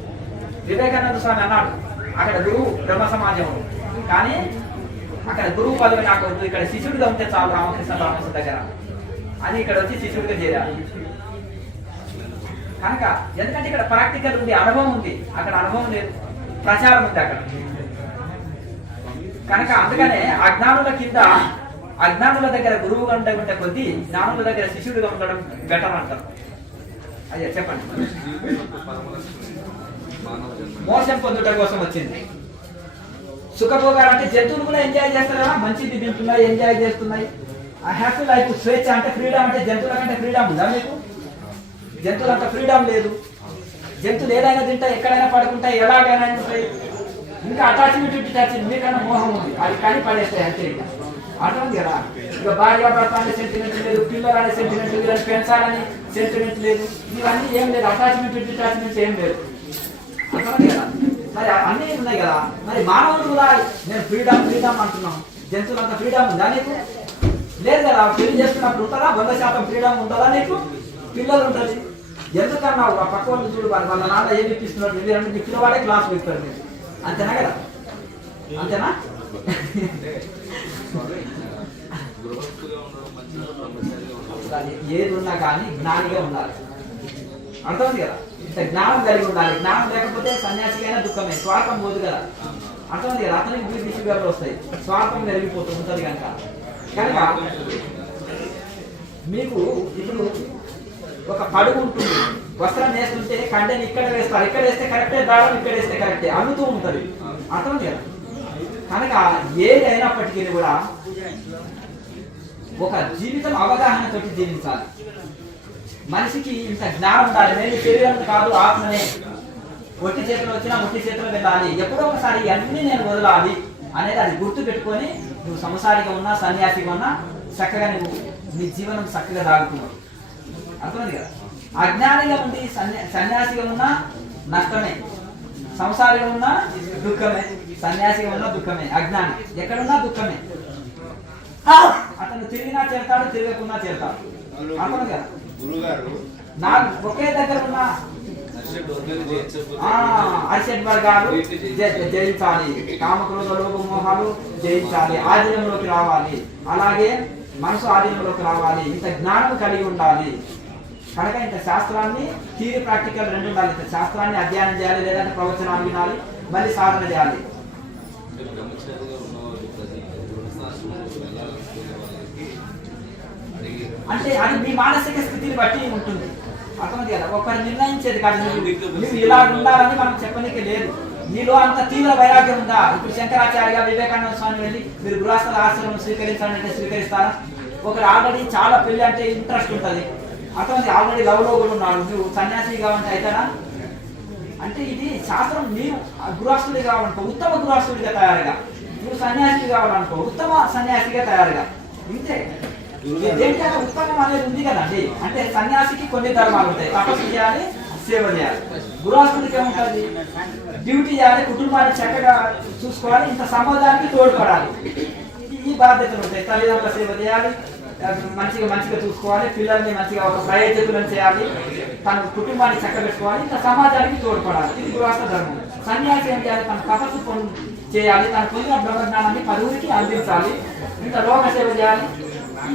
వివేకానంద స్వామి అన్నాడు అక్కడ గురువు బ్రహ్మ సమాజం, కానీ అక్కడ గురువు పదవి నాకు వద్దు, ఇక్కడ శిష్యుడిగా ఉంటే చాలు రామకృష్ణ పరమహంస దగ్గర అని ఇక్కడ వచ్చి శిష్యుడిగా చేరారు. కనుక ఎందుకంటే ఇక్కడ ప్రాక్టికల్ ఉంది, అనుభవం ఉంది. అక్కడ అనుభవం లేదు, ప్రచారం ఉంది అక్కడ. కనుక అందుకనే అజ్ఞానుల కింద అజ్ఞానుల దగ్గర గురువుగా ఉంటే కొద్దీ జ్ఞానుల దగ్గర శిష్యుడిగా ఉండడం బెటర్ అంటారు. అయ్యా చెప్పండి. మోసం పొందుట కోసం వచ్చింది. సుఖభోగాలు అంటే జంతువులు కూడా ఎంజాయ్ చేస్తారు కదా, మంచిది తింటున్నాయి, ఎంజాయ్ చేస్తున్నాయి. ఆ హ్యాపీ లైఫ్, స్వేచ్ఛ అంటే ఫ్రీడమ్. అంటే జంతువుల కంటే ఫ్రీడమ్ ఉందా మీకు? జంతువులు అంత ఫ్రీడమ్ లేదు. జంతువులు ఏదైనా తింటాయి, ఎక్కడైనా పడుకుంటాయి, ఎలాగైనా ఉంటాయి. ఇంకా అటాచ్మెంట్ డిటాచ్మెంట్ మీకన్నా మోహం ఉంది, అది కానీ పడేస్తాయి అంతే. ఇక అర్థం కదా. ఇక భార్య భర్త అనే సెంటిమెంట్ లేదు, పిల్లలు అనే సెంటిమెంట్ లేదు, పెంచాలని సెంటిమెంట్ లేదు, ఇవన్నీ ఏం లేదు. అటాచ్మెంట్ డిటాచ్మెంట్ ఏం లేదు. అర్థం కదా. మరి అన్నీ ఉన్నాయి కదా. మరి మానవులు కూడా నేను ఫ్రీడమ్ ఫ్రీడమ్ అంటున్నాం. జంతువులు అంత ఫ్రీడమ్ ఉందా నీకు? లేదు కదా. పెళ్లి చేసుకున్నప్పుడు ఉంటుందా? 100% ఫ్రీడమ్ ఉంటుందా నీకు? పిల్లలు ఉంటుంది. ఎందుకన్నావు ఆ పక్క వాళ్ళు చూడు, వాళ్ళ నాన్న ఏమి ఇప్పిస్తున్నాడు, మీరు నీ పిల్లవాడే క్లాస్ పెడతారు మీరు. అంతేనా కదా? అంతేనా? ఏది ఉన్నా కానీ జ్ఞానిగా ఉండాలి. అర్థమైంది కదా. జ్ఞానం కలిగి ఉండాలి. జ్ఞానం లేకపోతే సన్యాసికైనా దుఃఖమే, స్వార్థం పోదు కదా. అర్థమైంది కదా. అతనికి బీపీ షుగర్లు వస్తాయి, స్వార్థం కలిగిపోతూ ఉంటుంది. కనుక మీకు ఇప్పుడు ఒక పడుగు ఉంటుంది, వస్త్రం వేస్తుంటే కంటెని ఇక్కడ వేస్తారు, ఇక్కడ వేస్తే కరెక్టే, దారం ఇక్కడ వేస్తే కరెక్టే, అమ్ముతూ ఉంటుంది. అర్థమైంది కదా. కనుక ఏది అయినప్పటికీ కూడా ఒక జీవితం అవగాహనతో జీవించాలి. మనిషికి ఇంత జ్ఞానం ఉండాలి. నేను శరీరం కాదు, ఆత్మనే. ఒట్టి చేతిలో వచ్చినా ఒట్టి చేతిలో వెళ్ళాలి. ఎప్పుడో ఒకసారి అన్నీ నేను వదలాలి అనేది అది గుర్తు పెట్టుకొని నువ్వు సంసారిగా ఉన్నా సన్యాసిగా ఉన్నా చక్కగా నువ్వు నీ జీవనం చక్కగా సాగుతున్నావు. అర్థమైంది కదా. అజ్ఞానిగా ఉండి సన్యాసిగా ఉన్నా నష్టమే, సంసారిగా ఉన్నా దుఃఖమే, సన్యాసిగా ఉన్నా దుఃఖమే, అజ్ఞాని ఎక్కడున్నా దుఃఖమే. అతను తిరిగినా చేస్తాడు, తిరగకున్నా చేస్తాడు. అర్థమైంది కదా. నాకు ఒకే దగ్గర ఉన్న అరిషడ్ వర్గాలు జయించాలి, కామక్రోధ లోభ మోహాలు జయించాలి, ఆధీనంలోకి రావాలి. అలాగే మనసు ఆధీనంలోకి రావాలి. ఇంత జ్ఞానం కలిగి ఉండాలి. కనుక ఇంత శాస్త్రాన్ని థియరీ ప్రాక్టికల్ రెండు ఉండాలి. ఇంత శాస్త్రాన్ని అధ్యయనం చేయాలి, లేదంటే ప్రవచనాలు వినాలి, మళ్ళీ సాధన చేయాలి. అంటే అది మీ మానసిక స్థితిని బట్టి ఉంటుంది. అర్థమైంది కదా. ఒక్కరు నిర్ణయించేది కాదు. నువ్వు ఇలా ఉండాలని మనం చెప్పనీకి లేదు. నీలో అంత తీవ్ర వైరాగ్యం ఉందా? ఇప్పుడు శంకరాచార్య వివేకానంద స్వామి వెళ్ళి మీరు గృహస్థల ఆశ్రమం స్వీకరించాలంటే స్వీకరిస్తారా? ఒకరు ఆల్రెడీ చాలా పెళ్లి అంటే ఇంట్రెస్ట్ ఉంటుంది, అతను ఆల్రెడీ లవ్లో కూడా ఉన్నాడు, నువ్వు సన్యాసి కావాలంటే అవుతాడా? అంటే ఇది శాస్త్రం. నీవు గృహస్థుడి కావాలనుకో ఉత్తమ గృహస్థుడిగా తయారుగా, నువ్వు సన్యాసి కావాలనుకో ఉత్తమ సన్యాసిగా తయారుగా. ఇంతే. దేనికైనా ఉత్తమం అనేది ఉంది కదండి. అంటే సన్యాసికి కొన్ని ధర్మాలు ఉంటాయి. తపస్సు చేయాలి, సేవ చేయాలి. గృహస్థుడికి ఏముంటుంది? డ్యూటీ చేయాలి, కుటుంబాన్ని చక్కగా చూసుకోవాలి, ఇంత సమాజానికి తోడ్పడాలి. ఈ బాధ్యతలు ఉంటాయి. తల్లిదండ్రుల సేవ చేయాలి, మంచిగా చూసుకోవాలి, పిల్లల్ని మంచిగా ఒక ప్రయోజకులను చేయాలి, తన కుటుంబాన్ని చక్కబెట్టుకోవాలి, ఇంకా సమాజానికి తోడ్పడాలి. ఇది గృహస్థ ధర్మం. సన్యాసి ఏం చేయాలి? తన తపస్సు చేయాలి, తన పొందిన బ్రహ్మజ్ఞానాన్ని 10కి అందించాలి, ఇంకా లోక సేవ చేయాలి.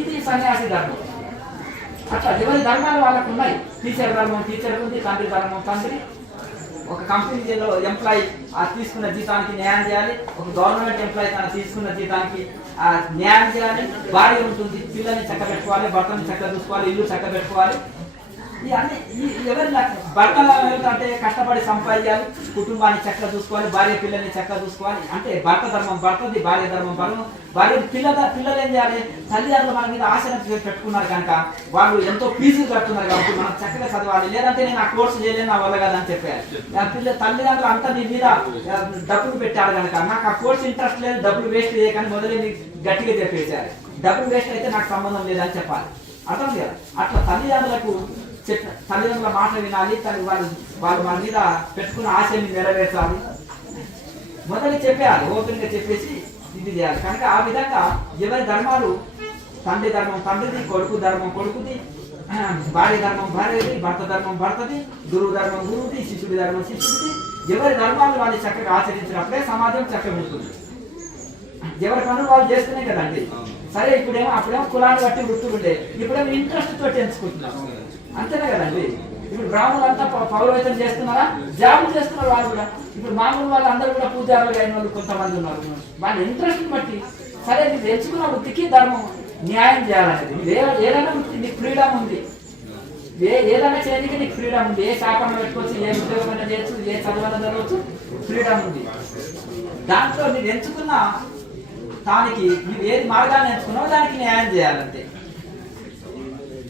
ఇది సన్యాసి ధర్మం. అట్లా ఎవరి ధర్మాలు వాళ్ళకు ఉన్నాయి. టీచర్ ధర్మం టీచర్ ఉంది, తండ్రి ధర్మం తండ్రి. ఒక కంపెనీలో ఎంప్లాయీ ఆ తీసుకున్న జీతానికి న్యాయం చేయాలి, ఒక గవర్నమెంట్ ఎంప్లాయీ తన తీసుకున్న జీతానికి న్యాయం చేయాలి. భార్య ఉంటుంది, పిల్లల్ని చక్కబెట్టుకోవాలి, భర్తని చక్కగా చూసుకోవాలి, ఇల్లు చక్కబెట్టుకోవాలి. ఇవన్నీ ఎవరి భర్త అంటే కష్టపడి సంపాదించాలి, కుటుంబాన్ని చక్కగా చూసుకోవాలి, భార్య పిల్లల్ని చక్కగా చూసుకోవాలి. అంటే భర్త ధర్మం భర్తది, భార్య ధర్మం భార్య పిల్లలు ఏం చేయాలి? తల్లిదండ్రులు మన మీద ఆశను పెట్టుకున్నారు కనుక వాళ్ళు ఎంతో ఫీజులు కట్టున్నారు కాబట్టి మనం చక్కగా చదవాలి. లేదంటే నేను ఆ కోర్సు చేయలేను, నా వల్ల కాదని చెప్పారు. తల్లిదండ్రులు అంతా నీ మీద డబ్బులు పెట్టారు కనుక నాకు ఆ కోర్సు ఇంట్రెస్ట్ లేదు, డబ్బులు వేస్ట్ చేయకని మొదలు గట్టిగా చెప్పేశారు. డబ్బులు వేస్ట్ అయితే నాకు సంబంధం లేదని చెప్పాలి. అర్థం కదా? అట్లా తల్లిదండ్రులకు తల్లిదండ్రుల మాట వినాలి, వాళ్ళు మన మీద పెట్టుకున్న ఆశని నెరవేర్చాలి. మొదలు చెప్పేయాలి, ఓపెన్ గా చెప్పేసి ఇది చేయాలి. కనుక ఆ విధంగా ఎవరి ధర్మాలు, తండ్రి ధర్మం తండ్రిది, కొడుకు ధర్మం కొడుకుది, భార్య ధర్మం భార్యది, భర్త ధర్మం భర్తది, గురువు ధర్మం గురువుది, శిష్యుడి ధర్మం శిష్యుడిది. ఎవరి ధర్మాలు వాళ్ళు చక్కగా ఆచరించినప్పుడే సమాజం చక్కగా ఉంటుంది. ఎవరి పనులు వాళ్ళు చేస్తేనే కదండి. సరే ఇప్పుడేమో అప్పుడేమో కులాన్ని బట్టి వృత్తులు ఉండే, ఇప్పుడేమో ఇంట్రెస్ట్ తోటి ఎంచుకుంటున్నారు, అంతేనే కదండి. ఇప్పుడు బ్రాహ్మణులు అంతా పౌరవేతం చేస్తున్నారా? జాబులు చేస్తున్నారు వాళ్ళు కూడా. ఇప్పుడు మామూలు వాళ్ళు అందరూ కూడా పూజారులు అయిన వాళ్ళు కొంతమంది ఉన్నారు. వాళ్ళ ఇంట్రెస్ట్ బట్టి సరే మీరు ఎంచుకున్న వృత్తికి ధర్మం న్యాయం చేయాలనేది. ఏదైనా వృత్తి నీకు ఫ్రీడమ్ ఉంది, ఏదైనా చేయడానికి నీకు ఫ్రీడమ్ ఉంది. ఏ శాఖను పెట్టుకోవచ్చు, ఏ ఉద్యోగమైనా చేయొచ్చు, ఏ చదువునా చదవచ్చు, ఫ్రీడమ్ ఉంది. దాంట్లో మీరు ఎంచుకున్న దానికి నువ్వు ఏది మార్గాన్ని ఎంచుకున్నావో దానికి న్యాయం చేయాలంటే.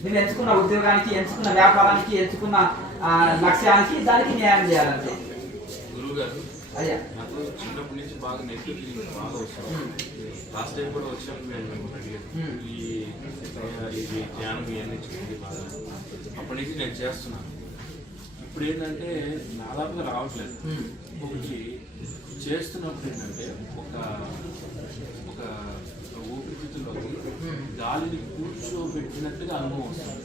నువ్వు ఎంచుకున్న ఉద్యోగానికి, ఎంచుకున్న వ్యాపారానికి, ఎంచుకున్న లక్ష్యానికి దానికి న్యాయం చేయాలంటే. అయ్యా నాకు చిన్నప్పటి నుంచి బాగా నెగిటివ్ ఫీలింగ్ బాగా వస్తుంది. లాస్ట్ టైం కూడా వచ్చాము మేము ఇది ధ్యానం ఇవన్నీ చూసింది బాగా. అప్పటి నుంచి నేను చేస్తున్నాను. ఇప్పుడు ఏంటంటే దాదాపుగా రావట్లేదు. ఒకటి చేస్తున్నప్పుడు ఏంటంటే ఒక ఒక ఊపిరితిత్తుల్లోకి గాలిని కూర్చోబెట్టినట్టుగా అనుభవం వస్తుంది.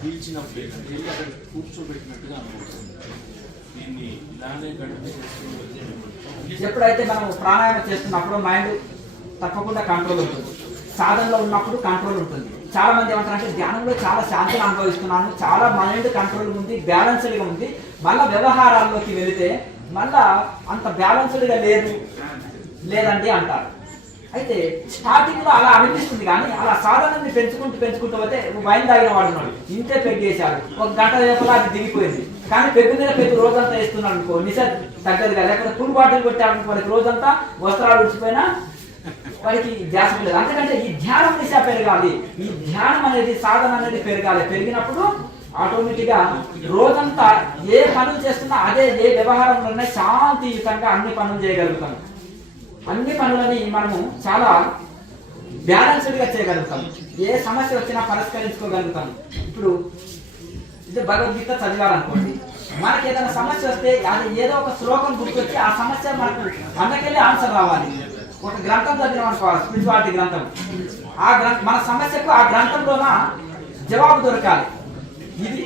పీల్చినప్పుడు ఏంటంటే అక్కడ కూర్చోబెట్టినట్టుగా అనుభవం వస్తుంది. దీన్ని ఇలానే కంటిన్యూ చేస్తున్నప్పుడు ఎప్పుడైతే మనం ప్రాణాయామం చేస్తున్నప్పుడు మైండ్ తప్పకుండా కంట్రోల్ ఉంటుంది, సాధనలో ఉన్నప్పుడు కంట్రోల్ ఉంటుంది. చాలా మంది ఏమంటారంటే ధ్యానంలో చాలా శాంతిని అనుభవిస్తున్నాను, చాలా మైండ్ కంట్రోల్ ఉంది, బ్యాలెన్స్డ్గా ఉంది. మళ్ళా వ్యవహారాల్లోకి వెళితే మళ్ళా అంత బ్యాలెన్స్డ్గా లేదండి అంటారు. అయితే స్టార్టింగ్ లో అలా అనిపిస్తుంది, కానీ అలా సాధనని పెంచుకుంటూ పోతే వైన్ తాగిన వాడున్నాడు, ఇంతే పెగ్గేశాడు, ఒక గంట రేపలా అది దిగిపోయింది. కానీ పెగ్గు మీద పెగ్గు రోజంతా వేస్తున్నాడు అనుకో, నిశ తగ్గదుగా. లేకపోతే ఫుల్ బాటిల్ కొట్టాడు వాడికి రోజంతా వస్త్రాలు ఉడిచిపోయినా వాడికి ధ్యాస లేదు. అందుకంటే ఈ ధ్యానం నిశ పెరగాలి, ఈ ధ్యానం అనేది సాధన అనేది పెరగాలి. పెరిగినప్పుడు ఆటోమేటిక్ గా రోజంతా ఏ పనులు చేస్తున్నా అదే, ఏ వ్యవహారంలోనే శాంతియుతంగా అన్ని పనులు చేయగలుగుతాం. అన్ని పనులని మనము చాలా బ్యాలెన్స్డ్ గా చేయగలుగుతాం. ఏ సమస్య వచ్చినా పరిష్కరించుకోగలుగుతాం. ఇప్పుడు ఇది భగవద్గీత చదివాలనుకోండి, మనకి ఏదైనా సమస్య వస్తే అది ఏదో ఒక శ్లోకం గుర్తొచ్చి ఆ సమస్య మనకు అందుకెళ్ళి ఆన్సర్ రావాలి. ఒక గ్రంథం చదివాం అనుకోవాలి, స్పిరిచువాలిటీ గ్రంథం, ఆ మన సమస్యకు ఆ గ్రంథంలోన జవాబు దొరకాలి. ఇది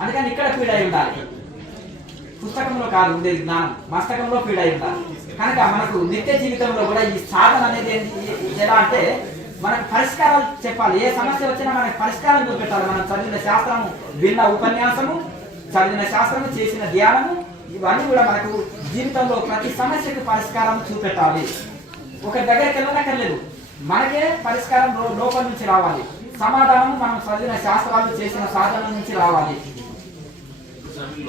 అందుకని ఇక్కడ ఫీడ్ అయి ఉండాలి, పుస్తకంలో కాదు ఉండేది జ్ఞానం, మస్తకంలో ఫీడ్ అయి ఉండాలి. కనుక మనకు నిత్య జీవితంలో కూడా ఈ సాధన అనేది ఎలా అంటే మనకు పరిష్కారాలు చెప్పాలి. ఏ సమస్య వచ్చినా మనకు పరిష్కారం చూపెట్టాలి. మనం చదివిన శాస్త్రము, విన్న ఉపన్యాసము, చదివిన శాస్త్రము, చేసిన ధ్యానము, ఇవన్నీ కూడా మనకు జీవితంలో ప్రతి సమస్యకు పరిష్కారం చూపెట్టాలి. ఒక దగ్గరికి వెళ్ళనక్కర్లేదు, మనకే పరిష్కారం లోపల నుంచి రావాలి. సమాధానం మనం చదివిన శాస్త్రాలు, చేసిన సాధన నుంచి రావాలి.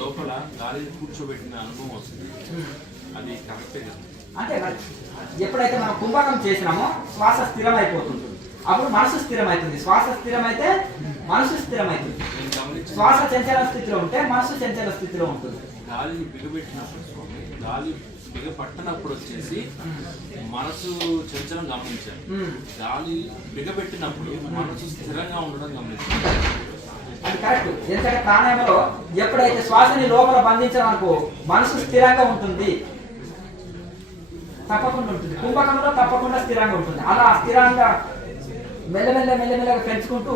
లోపల గాలిని కూర్చోబెట్టిన అనుభవం వస్తుంది, అది కరెక్టే కదా. అంటే ఎప్పుడైతే మనం కుంభకం చేసినామో శ్వాస స్థిరం అయిపోతుంది, అప్పుడు మనసు స్థిరమవుతుంది. శ్వాస స్థిరమైతే మనసు స్థిరమవుతుంది. శ్వాస చంచల స్థితిలో ఉంటే మనసు చంచల స్థితిలో ఉంటుంది. గాలి బిగబెట్టినప్పుడు స్వామి, గాలి బిగపట్టనప్పుడు వచ్చేసి మనసు చంచలం గమనించాలి. గాలి బిగబెట్టినప్పుడు మనసు స్థిరంగా ఉండడం గమనించాలి. అది కరెక్ట్. ఎందుకంటే ప్రాణాయామంలో ఎప్పుడైతే శ్వాసని లోపల బంధించడం అనుకో మనసు స్థిరంగా ఉంటుంది, తప్పకుండా ఉంటుంది. కుంభకంలో తప్పకుండా స్థిరంగా ఉంటుంది. అలా స్థిరంగా మెల్లమెల్లగా పెంచుకుంటూ,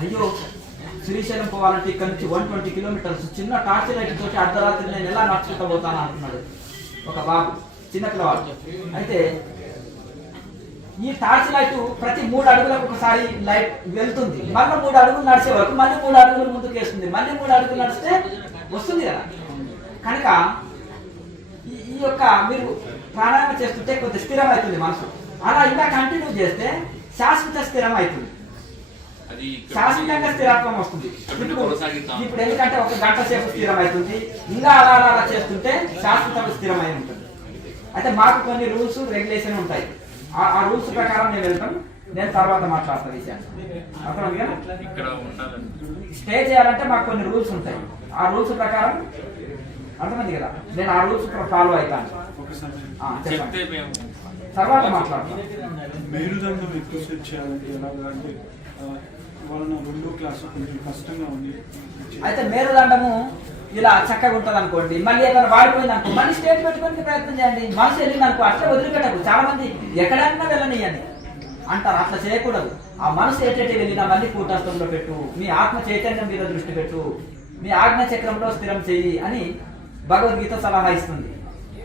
అయ్యో శ్రీశైలం పోవాలంటే ఇక్కడ నుంచి 120 కిలోమీటర్స్ చిన్న టార్చ్ లైట్ తోటి అర్ధరాత్రి నేను ఎలా నడుచుకుంటూ పోతాను అంటున్నాడు ఒక బాబు, చిన్నపిల్లవాడు. అయితే ఈ టార్చ్ లైట్ ప్రతి 3 అడుగులకు ఒకసారి లైట్ వెళ్తుంది, మళ్ళీ 3 అడుగులు నడిచే వరకు మళ్ళీ 3 అడుగులు ముందుకు వేస్తుంది, మళ్ళీ 3 అడుగులు నడిస్తే వస్తుంది కదా. కనుక ఈ యొక్క మీరు ప్రాణాయామం చేస్తుంటే కొద్ది స్థిరం అవుతుంది మనసు. అలా ఇలా కంటిన్యూ చేస్తే శాశ్వత స్థిరం అవుతుంది. అది ఇక్కడ శాశ్వతంగా స్థిరత్వం వస్తుంది. ఇక్కడ కొనసాగిద్దాం. ఇప్పుడు ఎందుకంటే ఒక గంట సేపు స్థిరమవుతుంది, ఇంకా అలా చేస్తుంటే శాశ్వతంగా స్థిరమై ఉంటుంది. అయితే మాకు కొన్ని రూల్స్ రెగ్యులేషన్ ఉంటాయి. ఆ రూల్స్ ప్రకారం నేను వెళ్తాం. నేను తర్వాత మాట్లాడతాను విషయాన్ని. అర్థమైంది కదా? ఇక్కడ ఉండాలని స్టే చేయాలంటే మాకు కొన్ని రూల్స్ ఉంటాయి. ఆ రూల్స్ ప్రకారం అర్థమైంది కదా, నేను ఆ రూల్స్ ఫాలో అవుతాను. చెప్తే చెప్పండి, మేము తర్వాత మాట్లాడతాం. మేరుదండం ఎక్కువ సెట్ చేయాలంటే ఎలాగా అంటే వాళ్ళ 2వ క్లాసు కొంచెం కష్టంగా ఉంది. అయితే మేరుదండము ఇలా చక్కగా ఉంటుంది అనుకోండి, మళ్ళీ ఏదైనా వాడిపోయింది అనుకో మళ్ళీ స్టేట్ పెట్టుకోవడానికి ప్రయత్నం చేయండి. మనసు వెళ్ళింది అనుకో అట్లా వదిలిపెట్టకు. చాలా మంది ఎక్కడైనా వెళ్ళనియండి అంటారు, అట్లా చేయకూడదు. ఆ మనసు ఎట్టేటి వెళ్ళినా మళ్ళీ కూటస్థంలో పెట్టు, మీ ఆత్మ చైతన్యం మీద దృష్టి పెట్టు, మీ ఆజ్ఞ చక్రంలో స్థిరం చెయ్యి అని భగవద్గీత సలహా ఇస్తుంది.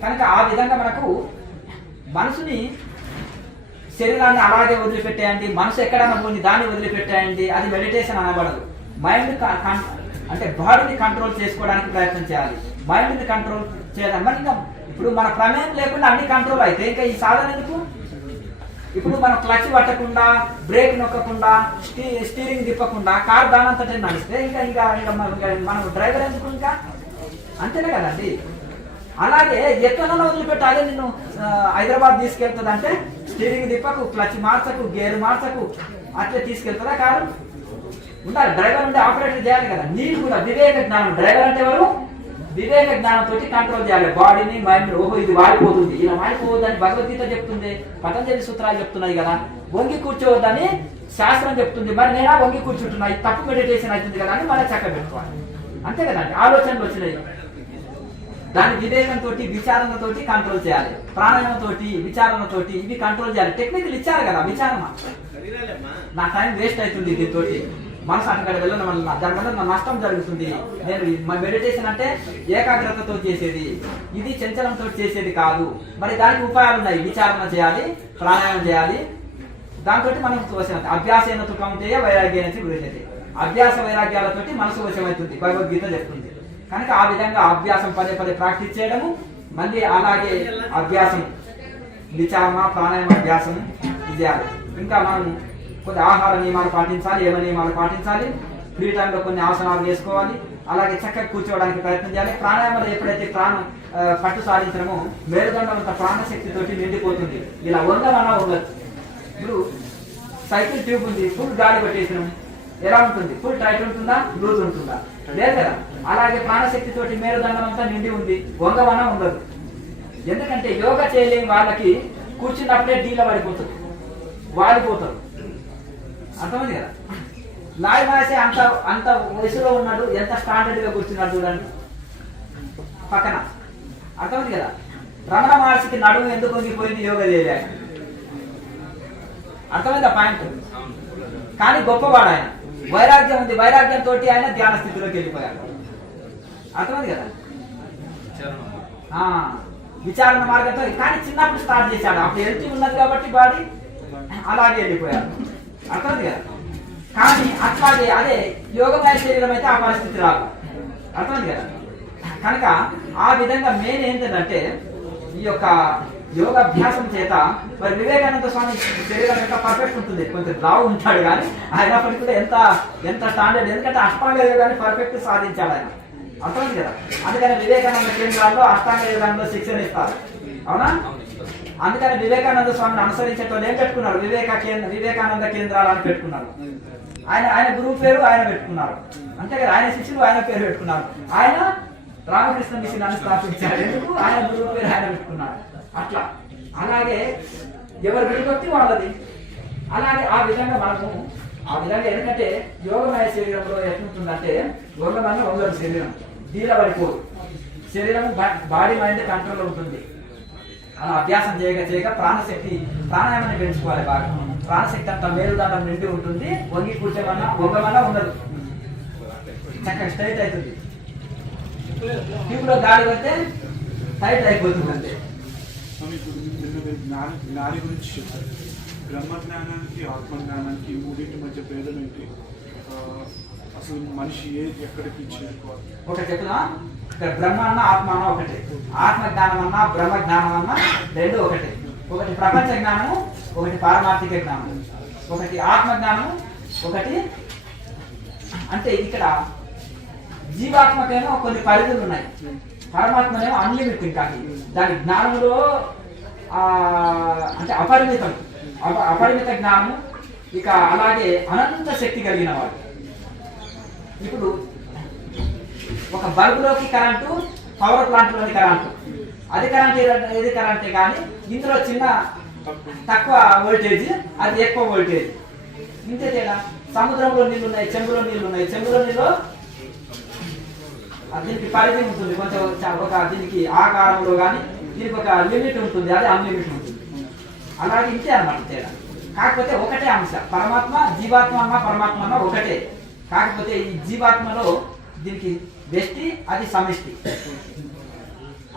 కనుక ఆ విధంగా మనకు మనసుని శరీరాన్ని అలాగే వదిలిపెట్టేయండి. మనసు ఎక్కడన్నా పోని దాన్ని వదిలిపెట్టేయండి, అది మెడిటేషన్ అనబడదు. మైండ్ అంటే బాడీని కంట్రోల్ చేసుకోవడానికి ప్రయత్నం చేయాలి. మైండ్ని కంట్రోల్ చేయడం మరి ఇంకా ఇప్పుడు మన ప్రమేయం లేకుండా అన్ని కంట్రోల్ అయితే ఇంకా ఈ సాధన ఎందుకు? ఇప్పుడు మనం క్లచ్ పట్టకుండా, బ్రేక్ నొక్కకుండా, స్టీరింగ్ తిప్పకుండా కార్ దానంతటే నడిస్తే ఇంకా ఇంకా ఇంకా మనం డ్రైవర్ ఎందుకు? ఇంకా అంతేనే కదండి. అలాగే ఎక్కడన్నా వదిలిపెట్టాలి. నిన్ను హైదరాబాద్ తీసుకెళ్తుంది అంటే స్టీరింగ్ తిప్పకు, క్లచ్ మార్చకు, గేర్ మార్చకు, అట్లే తీసుకెళ్తుందా కారు? ఉండాలి, డ్రైవర్ ఉంటే ఆపరేటర్ చేయాలి కదా. నీరు కూడా వివేక జ్ఞానం. డ్రైవర్ అంటే ఎవరు? వివేక జ్ఞానంతో కంట్రోల్ చేయాలి బాడీని, మైండ్. ఓహో ఇది వాడిపోతుంది, ఇలా వాడిపోవద్దని భగవద్గీత చెప్తుంది, పతంజలి సూత్రాలు చెప్తున్నాయి కదా. వంగి కూర్చోవద్దని శాస్త్రం చెప్తుంది. మరి నేనా వంగి కూర్చుంటున్నా, ఇది తప్పు మెడిటేషన్ అవుతుంది కదా అని మళ్ళీ చక్క పెట్టుకోవాలి. అంతే కదండి, ఆలోచనలు వచ్చినాయి. దాని వివేకంతో విచారణతో కంట్రోల్ చేయాలి. ప్రాణాయామంతో విచారణతో ఇవి కంట్రోల్ చేయాలి. టెక్నికల్ ఇచ్చారు కదా, విచారణ. నా టైం వేస్ట్ అవుతుంది దీంతో, మనసు అక్కడ వెళ్ళడం వల్ల దానివల్ల నా నష్టం జరుగుతుంది. నేను మెడిటేషన్ అంటే ఏకాగ్రతతో చేసేది, ఇది చంచలంతో చేసేది కాదు. మరి దానికి ఉపాయాలు ఉన్నాయి. విచారణ చేయాలి, ప్రాణాయామం చేయాలి. దాంతో మనం అభ్యాసైన తుకౌంతేయ వైరాగ్యానికి గురించి. అభ్యాస వైరాగ్యాలతోటి మనసు వశమవుతుంది, భగవద్గీత చెప్తుంది. కనుక ఆ విధంగా అభ్యాసం పదే ప్రాక్టీస్ చేయడము, మళ్ళీ అలాగే అభ్యాసం, విచారణ, ప్రాణాయామ అభ్యాసం చేయాలి. ఇంకా మనం కొన్ని ఆహార నియమాలు పాటించాలి, ఏమ నియమాలు పాటించాలి. ఫ్రీ టైంలో కొన్ని ఆసనాలు చేసుకోవాలి. అలాగే చక్కగా కూర్చోవడానికి ప్రయత్నం చేయాలి. ప్రాణాయామంలో ఎప్పుడైతే ప్రాణం పట్టు సాధించడమో మేరుదండం అంత ప్రాణశక్తితోటి నిండిపోతుంది. ఇలా వంగమన్నా ఉండొచ్చు. ఇప్పుడు సైకిల్ ట్యూబ్ ఉంది, ఫుల్ గాలి పట్టేసినాం, ఎలా ఉంటుంది? ఫుల్ టైట్ ఉంటుందా, లూజ్ ఉంటుందా? లేదు కదా. అలాగే ప్రాణశక్తితోటి మేరుదండం అంతా నిండి ఉంది, వంగమన్నా ఉండదు. ఎందుకంటే యోగా చేయలేని వాళ్ళకి కూర్చున్నప్పుడే డీల పడిపోతుంది, వాడిపోతారు. అర్థమైంది కదా. లాయ్ మాసే అంత వయసులో ఉన్నాడు, ఎంత స్టాండర్డ్ గా కూర్చున్నాడు చూడండి పక్కన. అర్థమైంది కదా. రమణ మహర్షికి నడుము ఎందుకు వంగిపోయింది? యోగా చేయలేక. అర్థమైందా పాయింట్? కానీ గొప్పవాడు ఆయన, వైరాగ్యం ఉంది, వైరాగ్యంతో ఆయన ధ్యాన స్థితిలోకి వెళ్ళిపోయాడు. అర్థమైంది కదా. విచారణ మార్గంతో, కానీ చిన్నప్పుడు స్టార్ట్ చేశాడు. అప్పుడు హెల్తీ ఉన్నది కాబట్టి బాడీ అలాగే వెళ్ళిపోయాడు. అర్థమైంది కదా. కానీ అట్లాగే అదే యోగమయ శరీరం అయితే ఆ పరిస్థితి రాదు. అర్థమైంది కదా. కనుక ఆ విధంగా మెయిన్ ఏంటంటే ఈ యొక్క యోగాభ్యాసం చేత మరి వివేకానంద స్వామి శరీరం ఎంత పర్ఫెక్ట్ ఉంటుంది. కొంచెం లావు ఉంటాడు కానీ అయినప్పటికీ కూడా ఎంత స్టాండర్డ్. ఎందుకంటే అష్టాంగ యోగాన్ని పర్ఫెక్ట్ సాధించాడు ఆయన. అర్థమైంది కదా. అందుకని వివేకానంద కేంద్రాల్లో అష్టాంగ యోగంలో శిక్షణ ఇస్తారు, అవునా? అందుకని వివేకానంద స్వామిని అనుసరించేటోళ్ళు ఏం పెట్టుకున్నారు? వివేకానంద కేంద్రాలు అని పెట్టుకున్నారు. ఆయన గురువు పేరు ఆయన పెట్టుకున్నారు, అంతే కదా. ఆయన శిష్యులు ఆయన పేరు పెట్టుకున్నారు. ఆయన రామకృష్ణ మిషన్ అని స్థాపించారు. ఎందుకు? ఆయన గురువు పేరు ఆయన పెట్టుకున్నారు. అట్లా అలాగే ఎవరి విడిగొట్టి వాళ్ళది. అలాగే ఆ విధంగా మనము ఆ విధంగా ఎందుకంటే యోగమయ శరీరంలో ఎట్లుంటుందంటే వంగమన్న వంగరు శరీరం, డీల పడిపోదు. శరీరము బాడీ మైండ్ కంట్రోల్లో ఉంటుంది. అలా అభ్యాసం చేయగా ప్రాణశక్తి, ప్రాణాయామాన్ని పెంచుకోవాలి బాగా. ప్రాణశక్తి అంతా మేలుదండం నిండి ఉంటుంది. వంగి వంగమన్నా ఉండదు, చక్కగా స్ట్రైట్ అవుతుంది. ట్యూబ్లో గాలి పడితే టైట్ అయిపోతుంది అంతే. జ్ఞాని గురించి చెప్పారు. బ్రహ్మజ్ఞానానికి ఆత్మజ్ఞానానికి మూడింటి మధ్య భేదం ఏంటి? అసలు మనిషి ఎక్కడికి చేరుకోవాలి? ఒకటి చెప్తున్నా, ఇక్కడ బ్రహ్మ అన్న ఆత్మ అన్న ఒకటే, ఆత్మ జ్ఞానం అన్నా బ్రహ్మ జ్ఞానం అన్నా రెండు ఒకటే. ఒకటి ప్రపంచ జ్ఞానము, ఒకటి పారమార్థిక జ్ఞానము. ఒకటి ఆత్మ జ్ఞానము, ఒకటి అంటే ఇక్కడ జీవాత్మకేమో కొన్ని పరిధులు ఉన్నాయి, పరమాత్మనేమో అన్లిమిటెడ్. కానీ దాని జ్ఞానంలో అంటే అపరిమిత జ్ఞానము, ఇక అలాగే అనంత శక్తి కలిగిన వాడు. ఇప్పుడు ఒక బల్బులోకి కరెంటు, పవర్ ప్లాంట్లోని కరెంటు, అది కరెంట్ ఏది కరెంటే, కానీ ఇందులో చిన్న తక్కువ వోల్టేజ్, అది ఎక్కువ వోల్టేజ్, ఇంతే తేడా. సముద్రంలో నీళ్ళు ఉన్నాయి, చెంబులో నీళ్ళు ఉన్నాయి. చెంబులో నీళ్ళు దీనికి పరిధి ఉంటుంది కొంచెం, ఒక దీనికి ఆకారంలో కానీ దీనికి ఒక లిమిట్ ఉంటుంది, అది అన్లిమిట్ ఉంటుంది. అలాగే ఇంతే అన్నమాట తేడా. కాకపోతే ఒకటే అంశ, పరమాత్మ జీవాత్మ పరమాత్మ ఒకటే. కాకపోతే ఈ జీవాత్మలో దీనికి వ్యష్టి, అది సమిష్టి,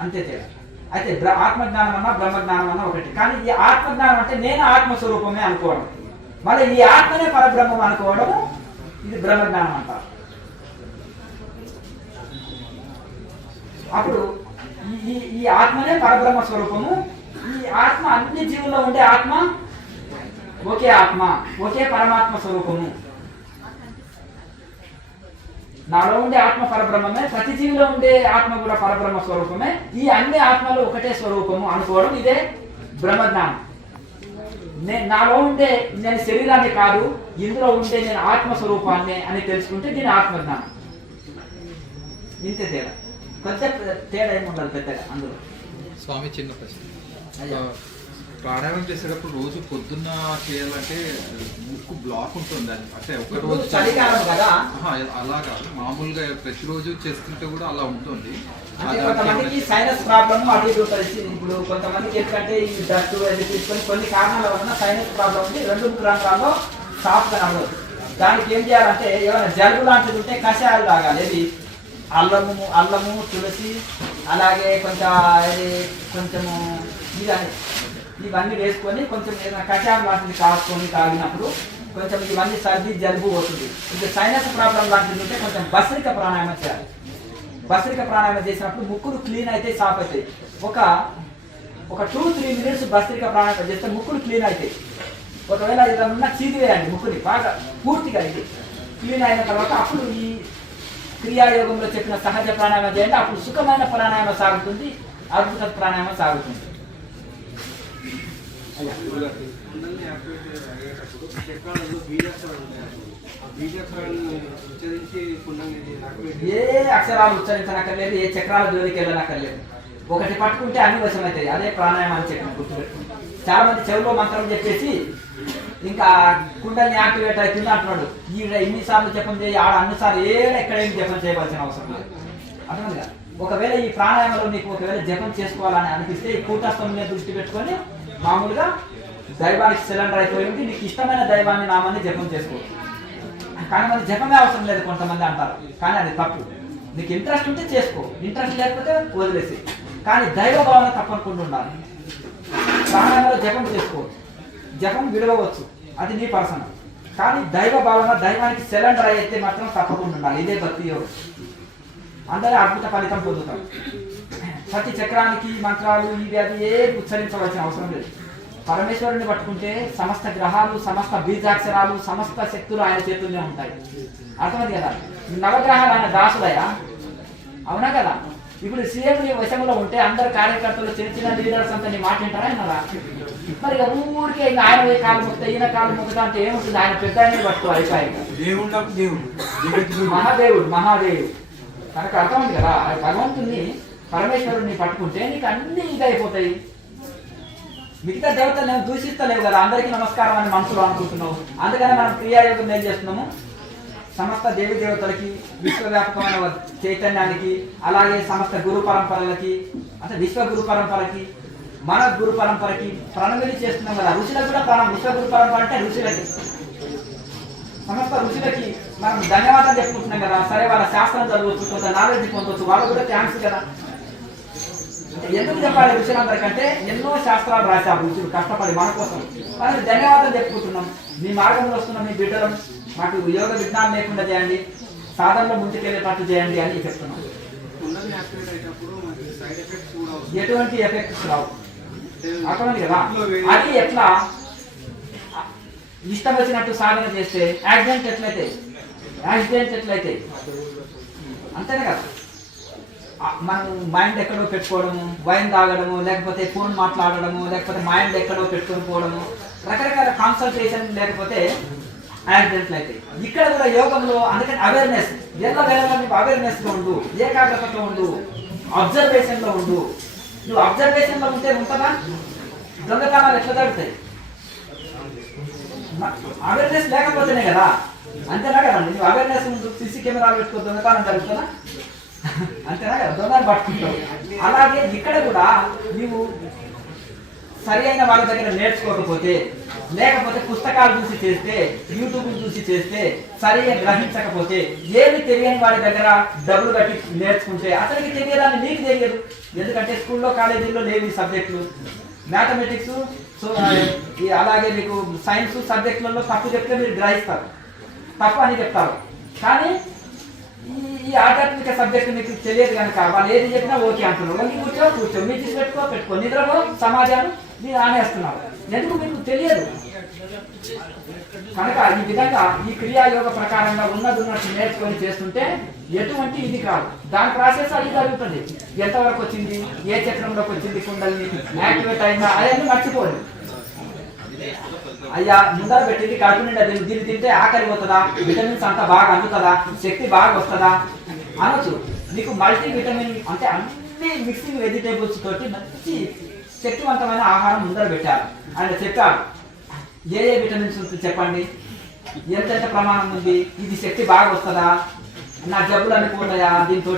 అంతే తేడా. అయితే ఆత్మజ్ఞానం అన్నా బ్రహ్మజ్ఞానం అన్నా ఒకటి. కానీ ఈ ఆత్మజ్ఞానం అంటే నేను ఆత్మస్వరూపమే అనుకోవడం, మళ్ళీ ఈ ఆత్మనే పరబ్రహ్మం అనుకోవడము, ఇది బ్రహ్మజ్ఞానం అంటారు. అప్పుడు ఈ ఆత్మనే పరబ్రహ్మ స్వరూపము. ఈ ఆత్మ అన్ని జీవుల్లో ఉండే ఆత్మ ఒకే ఆత్మ, ఒకే పరమాత్మ స్వరూపము. నాలో ఉండే ఆత్మ పరబ్రహ్మమే, ప్రతి జీవిలో ఉండే ఆత్మ కూడా పరబ్రహ్మ స్వరూపమే. ఈ అన్ని ఆత్మలు ఒకటే స్వరూపము అనుకోవడం, ఇదే బ్రహ్మజ్ఞానం. నాలో ఉండే నేను శరీరాన్ని కాదు, ఇందులో ఉండే నేను ఆత్మస్వరూపాన్ని అని తెలుసుకుంటే దీని ఆత్మజ్ఞానం. ఇంతే తేడా, కొంచెం తేడా ఏమి ఉండదు పెద్దగా అందులో. స్వామి, చిన్న ప్రశ్న. ప్రాణాయామం చేసేటప్పుడు రోజు పొద్దున్న చేయాలంటే ముక్కు బ్లాక్ ఉంటుంది, అంటే ఒక రోజు చలికాలం కదా అలా కాదు, మామూలుగా ప్రతిరోజు చేస్తుంటే కూడా అలా ఉంటుంది. కొంతమందికి సైనస్ ప్రాబ్లమ్ అది ఇప్పుడు కొంతమందికి ఎందుకంటే ఈ డస్ట్ అది తీసుకొని కొన్ని కారణాల వలన సైనస్ ప్రాబ్లం ఉంది, 2-3 రంధ్రాల్లో సాఫ్ట్ అవ్వదు. దానికి ఏం చేయాలంటే ఏమైనా జలుబు లాంటిది ఉంటే కషాయాలు తాగాలి. ఇది అల్లము తులసి, అలాగే కొంచెము ఇవన్నీ వేసుకొని కొంచెం ఏదైనా కషాయం లాంటిది కాసుకొని తాగినప్పుడు కొంచెం ఇవన్నీ సర్ది జలుబు వస్తుంది. ఇంకా సైనస్ ప్రాబ్లం లాంటిది ఉంటే కొంచెం భస్త్రిక ప్రాణాయామం చేయాలి. భస్త్రిక ప్రాణాయామం చేసినప్పుడు ముక్కులు క్లీన్ అయితే సాఫ్ అవుతాయి. ఒక 2-3 మినిట్స్ భస్త్రిక ప్రాణాయామం చేస్తే ముక్కులు క్లీన్ అవుతాయి. ఒకవేళ ఏదన్నా చీది వేయండి ముక్కుని బాగా పూర్తిగా, ఇది క్లీన్ అయిన తర్వాత అప్పుడు ఈ క్రియాయోగంలో చెప్పిన సహజ ప్రాణాయామం చేయండి. అప్పుడు సుఖమైన ప్రాణాయామం సాగుతుంది, అద్భుత ప్రాణాయామం సాగుతుంది. ఏ అక్షరాలు ఉచ్చరించనక్కర్లేదు, ఏ చక్రాల జోలికి వెళ్ళనక్కర్లేదు. ఒకటి పట్టుకుంటే అన్ని వశమవుతాయి. అదే ప్రాణాయామం అని చెప్పిన గుర్తుపెట్టుకుంటాం. చాలా మంది చెవులో మంత్రం చెప్పేసి ఇంకా కుండల్ని యాక్టివేట్ అవుతుంది అంటున్నాడు. ఇన్నిసార్లు జపం చేయి, ఆడ అన్నిసార్లు ఎక్కడేమి జపం చేయవలసిన అవసరం లేదు. అర్థమైందిగా? ఒకవేళ ఈ ప్రాణాయామంలో నీకు ఒకవేళ జపం చేసుకోవాలని అనిపిస్తే ఈ కూటస్థం మీద దృష్టి పెట్టుకొని మామూలుగా దైవానికి సిలిండర్ అయిపోయి ఉంటే నీకు ఇష్టమైన దైవాన్ని నామాన్ని జపం చేసుకోవచ్చు. కానీ మరి జపమే అవసరం లేదు కొంతమంది అంటారు, కానీ అది తప్పు. నీకు ఇంట్రెస్ట్ ఉంటే చేసుకో, ఇంట్రెస్ట్ లేకపోతే వదిలేసి. కానీ దైవ భావన తప్పకుండా ఉండాలి. ప్రాణాయామంలో జపం చేసుకోవచ్చు, జపం విడవచ్చు, అది నీ పర్సనల్. కానీ దైవ భావన, దైవానికి సిలిండర్ అయితే మాత్రం తప్పకుండా ఉండాలి. ఇదే భక్తి యోగం. అందరూ అద్భుత ఫలితం పొందుతారు. ప్రతి చక్రానికి మంత్రాలు ఇవి అది ఏ ఉచ్చరించవలసిన అవసరం లేదు. పరమేశ్వరుని పట్టుకుంటే సమస్త గ్రహాలు, సమస్త బీజాక్షరాలు, సమస్త శక్తులు ఆయన చేతుల్లోనే ఉంటాయి. అర్థమైంది కదా? నవగ్రహాలు ఆయన దాసులయ్యా, అవునా కదా? ఇప్పుడు సీఎం వశంలో ఉంటే అందరు కార్యకర్తలు, చిన్న లీడర్స్ అంతా నీ మాట వింటారా అన్నారా? మరి ఊరికే ఇంకా ఆయన కాలు మొక్కుతాయి, ఈయన కాలు మొక్కుతా అంటే ఏముంటుంది? ఆయన పెద్ద ఆయన పట్టుకోవాలి. మహాదేవుడు కనుక అర్థమైంది కదా? భగవంతుని పరమేశ్వరుని పట్టుకుంటే నీకు అన్ని ఇదైపోతాయి. మిగతా దేవతలు నేను దూషిస్తలేవు కదా, అందరికీ నమస్కారం అని మనసులో అనుకుంటున్నావు. అందుకని మనం క్రియాయోగం ఏం చేస్తున్నాము? సమస్త దేవి దేవతలకి, విశ్వవ్యాపకమైన చైతన్యానికి, అలాగే సమస్త గురు పరంపరలకి, అంటే విశ్వ గురు పరంపరకి, మన గురు పరంపరకి ప్రణమిలి చేస్తున్నాం కదా. ఋషులకు కూడా ప్రాణం. విశ్వ గురు పరంపర అంటే ఋషులకి, సమస్త ఋషులకి మనం ధన్యవాదాలు చెప్పుకుంటున్నాం కదా. సరే, వాళ్ళ శాస్త్రం చదవచ్చు, కొంత నాలెడ్జ్ పొందవచ్చు, వాళ్ళు కూడా థ్యాంక్స్ కదా. ఎందుకు చెప్పాలి? ఋషులందరికంటే ఎన్నో శాస్త్రాలు రాశారు ఋషులు కష్టపడి మన కోసం. వాళ్ళకి ధన్యవాదాలు చెప్పుకుంటున్నాం. మీ మార్గంలో వస్తున్న మీ బిడ్డలు మాకు యోగ విజ్ఞానం లేకుండా చేయండి, సాధనలో ముందుకెళ్ళేటట్టు చేయండి అని చెప్తున్నాం. ఎటువంటి ఎఫెక్ట్స్ రావు. అర్థమైంది కదా? అది ఎట్లా ఇష్టం వచ్చినట్టు సాధన చేస్తే యాక్సిడెంట్ ఎట్లయితే అంతేనే కదా. మనం మైండ్ ఎక్కడో పెట్టుకోవడము, వైన్ తాగడము, లేకపోతే ఫోన్ మాట్లాడడము, లేకపోతే మైండ్ ఎక్కడో పెట్టుకొని పోవడము, రకరకాల కాన్సన్ట్రేషన్ లేకపోతే యాక్సిడెంట్లు అయితే. ఇక్కడ కూడా యోగంలో అందుకని అవేర్నెస్, అవేర్నెస్ లో ఉండు, ఏకాగ్రతతో ఉండు, అబ్జర్వేషన్ లో ఉండు. నువ్వు అబ్జర్వేషన్ లో ఉంటే ఉంటుందా? దొంగతనాలు ఎట్లా జరుగుతాయి? అవేర్నెస్ లేకపోతేనే కదా. అంతేనా కదండి? నువ్వు అవేర్నెస్ ముందు సీసీ కెమెరాలు పెట్టుకో, దొంగతనం జరుగుతుందా? అంతేనా కదా, దొంగను పట్టుకుంటావు. అలాగే ఇక్కడ కూడా నీవు సరి అయిన వాళ్ళ దగ్గర నేర్చుకోకపోతే, లేకపోతే పుస్తకాలు చూసి చేస్తే, యూట్యూబ్ చూసి చేస్తే, సరిగా గ్రహించకపోతే, ఏమి తెలియని వాడి దగ్గర డబ్బులు కట్టి నేర్చుకుంటే అతనికి తెలియదని నీకు తెలియదు. ఎందుకంటే స్కూల్లో కాలేజీల్లో లేవు ఈ సబ్జెక్టులు. మ్యాథమెటిక్స్, సో అలాగే మీకు సైన్స్ సబ్జెక్టులలో తప్పు చెప్తే మీరు గ్రహిస్తారు, తప్పు అని చెప్తారు. కానీ ఈ ఆధ్యాత్మిక సబ్జెక్టు మీకు తెలియదు కనుక వాళ్ళు ఏది చెప్పినా ఓకే అంటున్నారు. కూర్చో మీ తీసి పెట్టుకో, నిద్రపో, సమాజాన్ని మీరు ఆనేస్తున్నారు. ఎందుకు మీకు తెలియదు కనుక. ఈ విధంగా ఈ క్రియాయోగ ప్రకారంగా ఉన్నట్టు నేర్చుకొని చేస్తుంటే ఎటువంటి ఇది కాదు. దాని ప్రాసెస్ అది జరుగుతుంది. ఎంతవరకు వచ్చింది, ఏ చక్రంలోకి వచ్చింది, కుండల్ని యాక్టివేట్ అయిందా అవన్నీ మర్చిపోదు. అయ్యా ముందర పెట్టింది కడుపు నిండా దీన్ని తింటే ఆకలి పోతుందా, విటమిన్స్ అంతా బాగా అందుతుందా, శక్తి బాగా వస్తుందా అనొచ్చు. నీకు మల్టీ విటమిన్ అంటే అన్ని మిక్సింగ్ వెజిటేబుల్స్ తోటి మంచి శక్తివంతమైన ఆహారం ముందర పెట్టారు. ఆయన చెప్పారు ఏ విటమిన్స్ ఉంటుంది చెప్పండి, ఎంత ప్రమాణం ఉంది, ఇది శక్తి బాగా వస్తుందా, నా జబ్బులు అనుకుంటాయా దీంతో.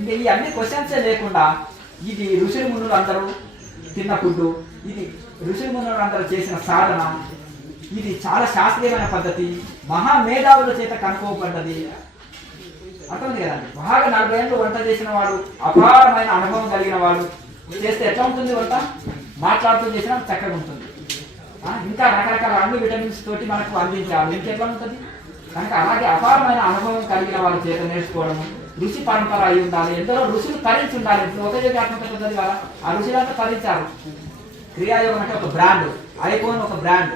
ఇంకా ఈ అన్ని క్వశ్చన్సే లేకుండా ఇది ఋషులు మునులు అందరూ తిన్న ఫుడ్, ఇది ఋషులు మునులు అందరూ చేసిన సాధన, ఇది చాలా శాస్త్రీయమైన పద్ధతి, మహామేధావుల చేత కనుక్కోబడ్డది. అర్థమైంది కదండి. బాగా 40 ఏళ్ళు వంట చేసిన వాడు, అపారమైన అనుభవం కలిగిన వాడు చేస్తే ఎట్లా ఉంటుంది వంట? మాట్లాడుతూ చేసినా చక్కగా ఉంటుంది. ఇంకా రకరకాల అన్ని విటమిన్స్ తోటి మనకు అందించాలి, ఇంకెట్లా ఉంటుంది కనుక. అలాగే అపారమైన అనుభవం కలిగిన వాళ్ళ చేత నేర్చుకోవడము, ఋషి పరంపర అయి ఉండాలి. ఎందరో ఋషులు తరించి ఉండాలి. ఇప్పుడు ఒక ఆత్మకథ ఉంటుంది కదా, ఆ ఋషులంతా తరించారు. క్రియాయోగం అంటే ఒక బ్రాండ్, ఐఫోన్ ఒక బ్రాండ్,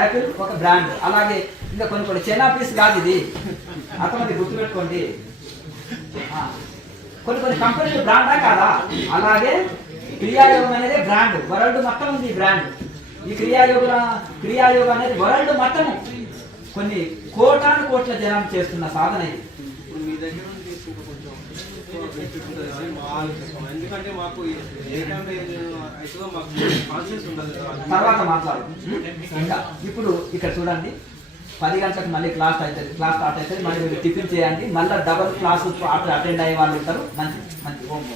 యాపిల్ ఒక బ్రాండ్. అలాగే ఇంకా కొన్ని చెన్నా పీస్ కాదు ఇది, అతనికి గుర్తుపెట్టుకోండి. కొన్ని కంపెనీలు బ్రాండా కాదా? అలాగే క్రియాయోగం అనేది బ్రాండ్, వరల్డ్ మొత్తం ఉంది ఈ బ్రాండ్. ఈ క్రియాయోగం అనేది వరల్డ్ మొత్తము కొన్ని కోట్ల జనం చేస్తున్న సాధన ఇది. మీ దగ్గర నుంచి తీసుకుంటే కొంచెం ఎందుకంటే మాకు తర్వాత మాట్లాడు. ఇంకా ఇప్పుడు ఇక్కడ చూడండి, 10 గంటలకు మళ్ళీ క్లాస్ స్టార్ట్ అవుతుంది. మళ్ళీ మీరు టిఫిన్ చేయండి. మళ్ళీ డబల్ క్లాస్ అటెండ్ అయ్యే వాళ్ళు ఉంటారు. మంచి హోమ్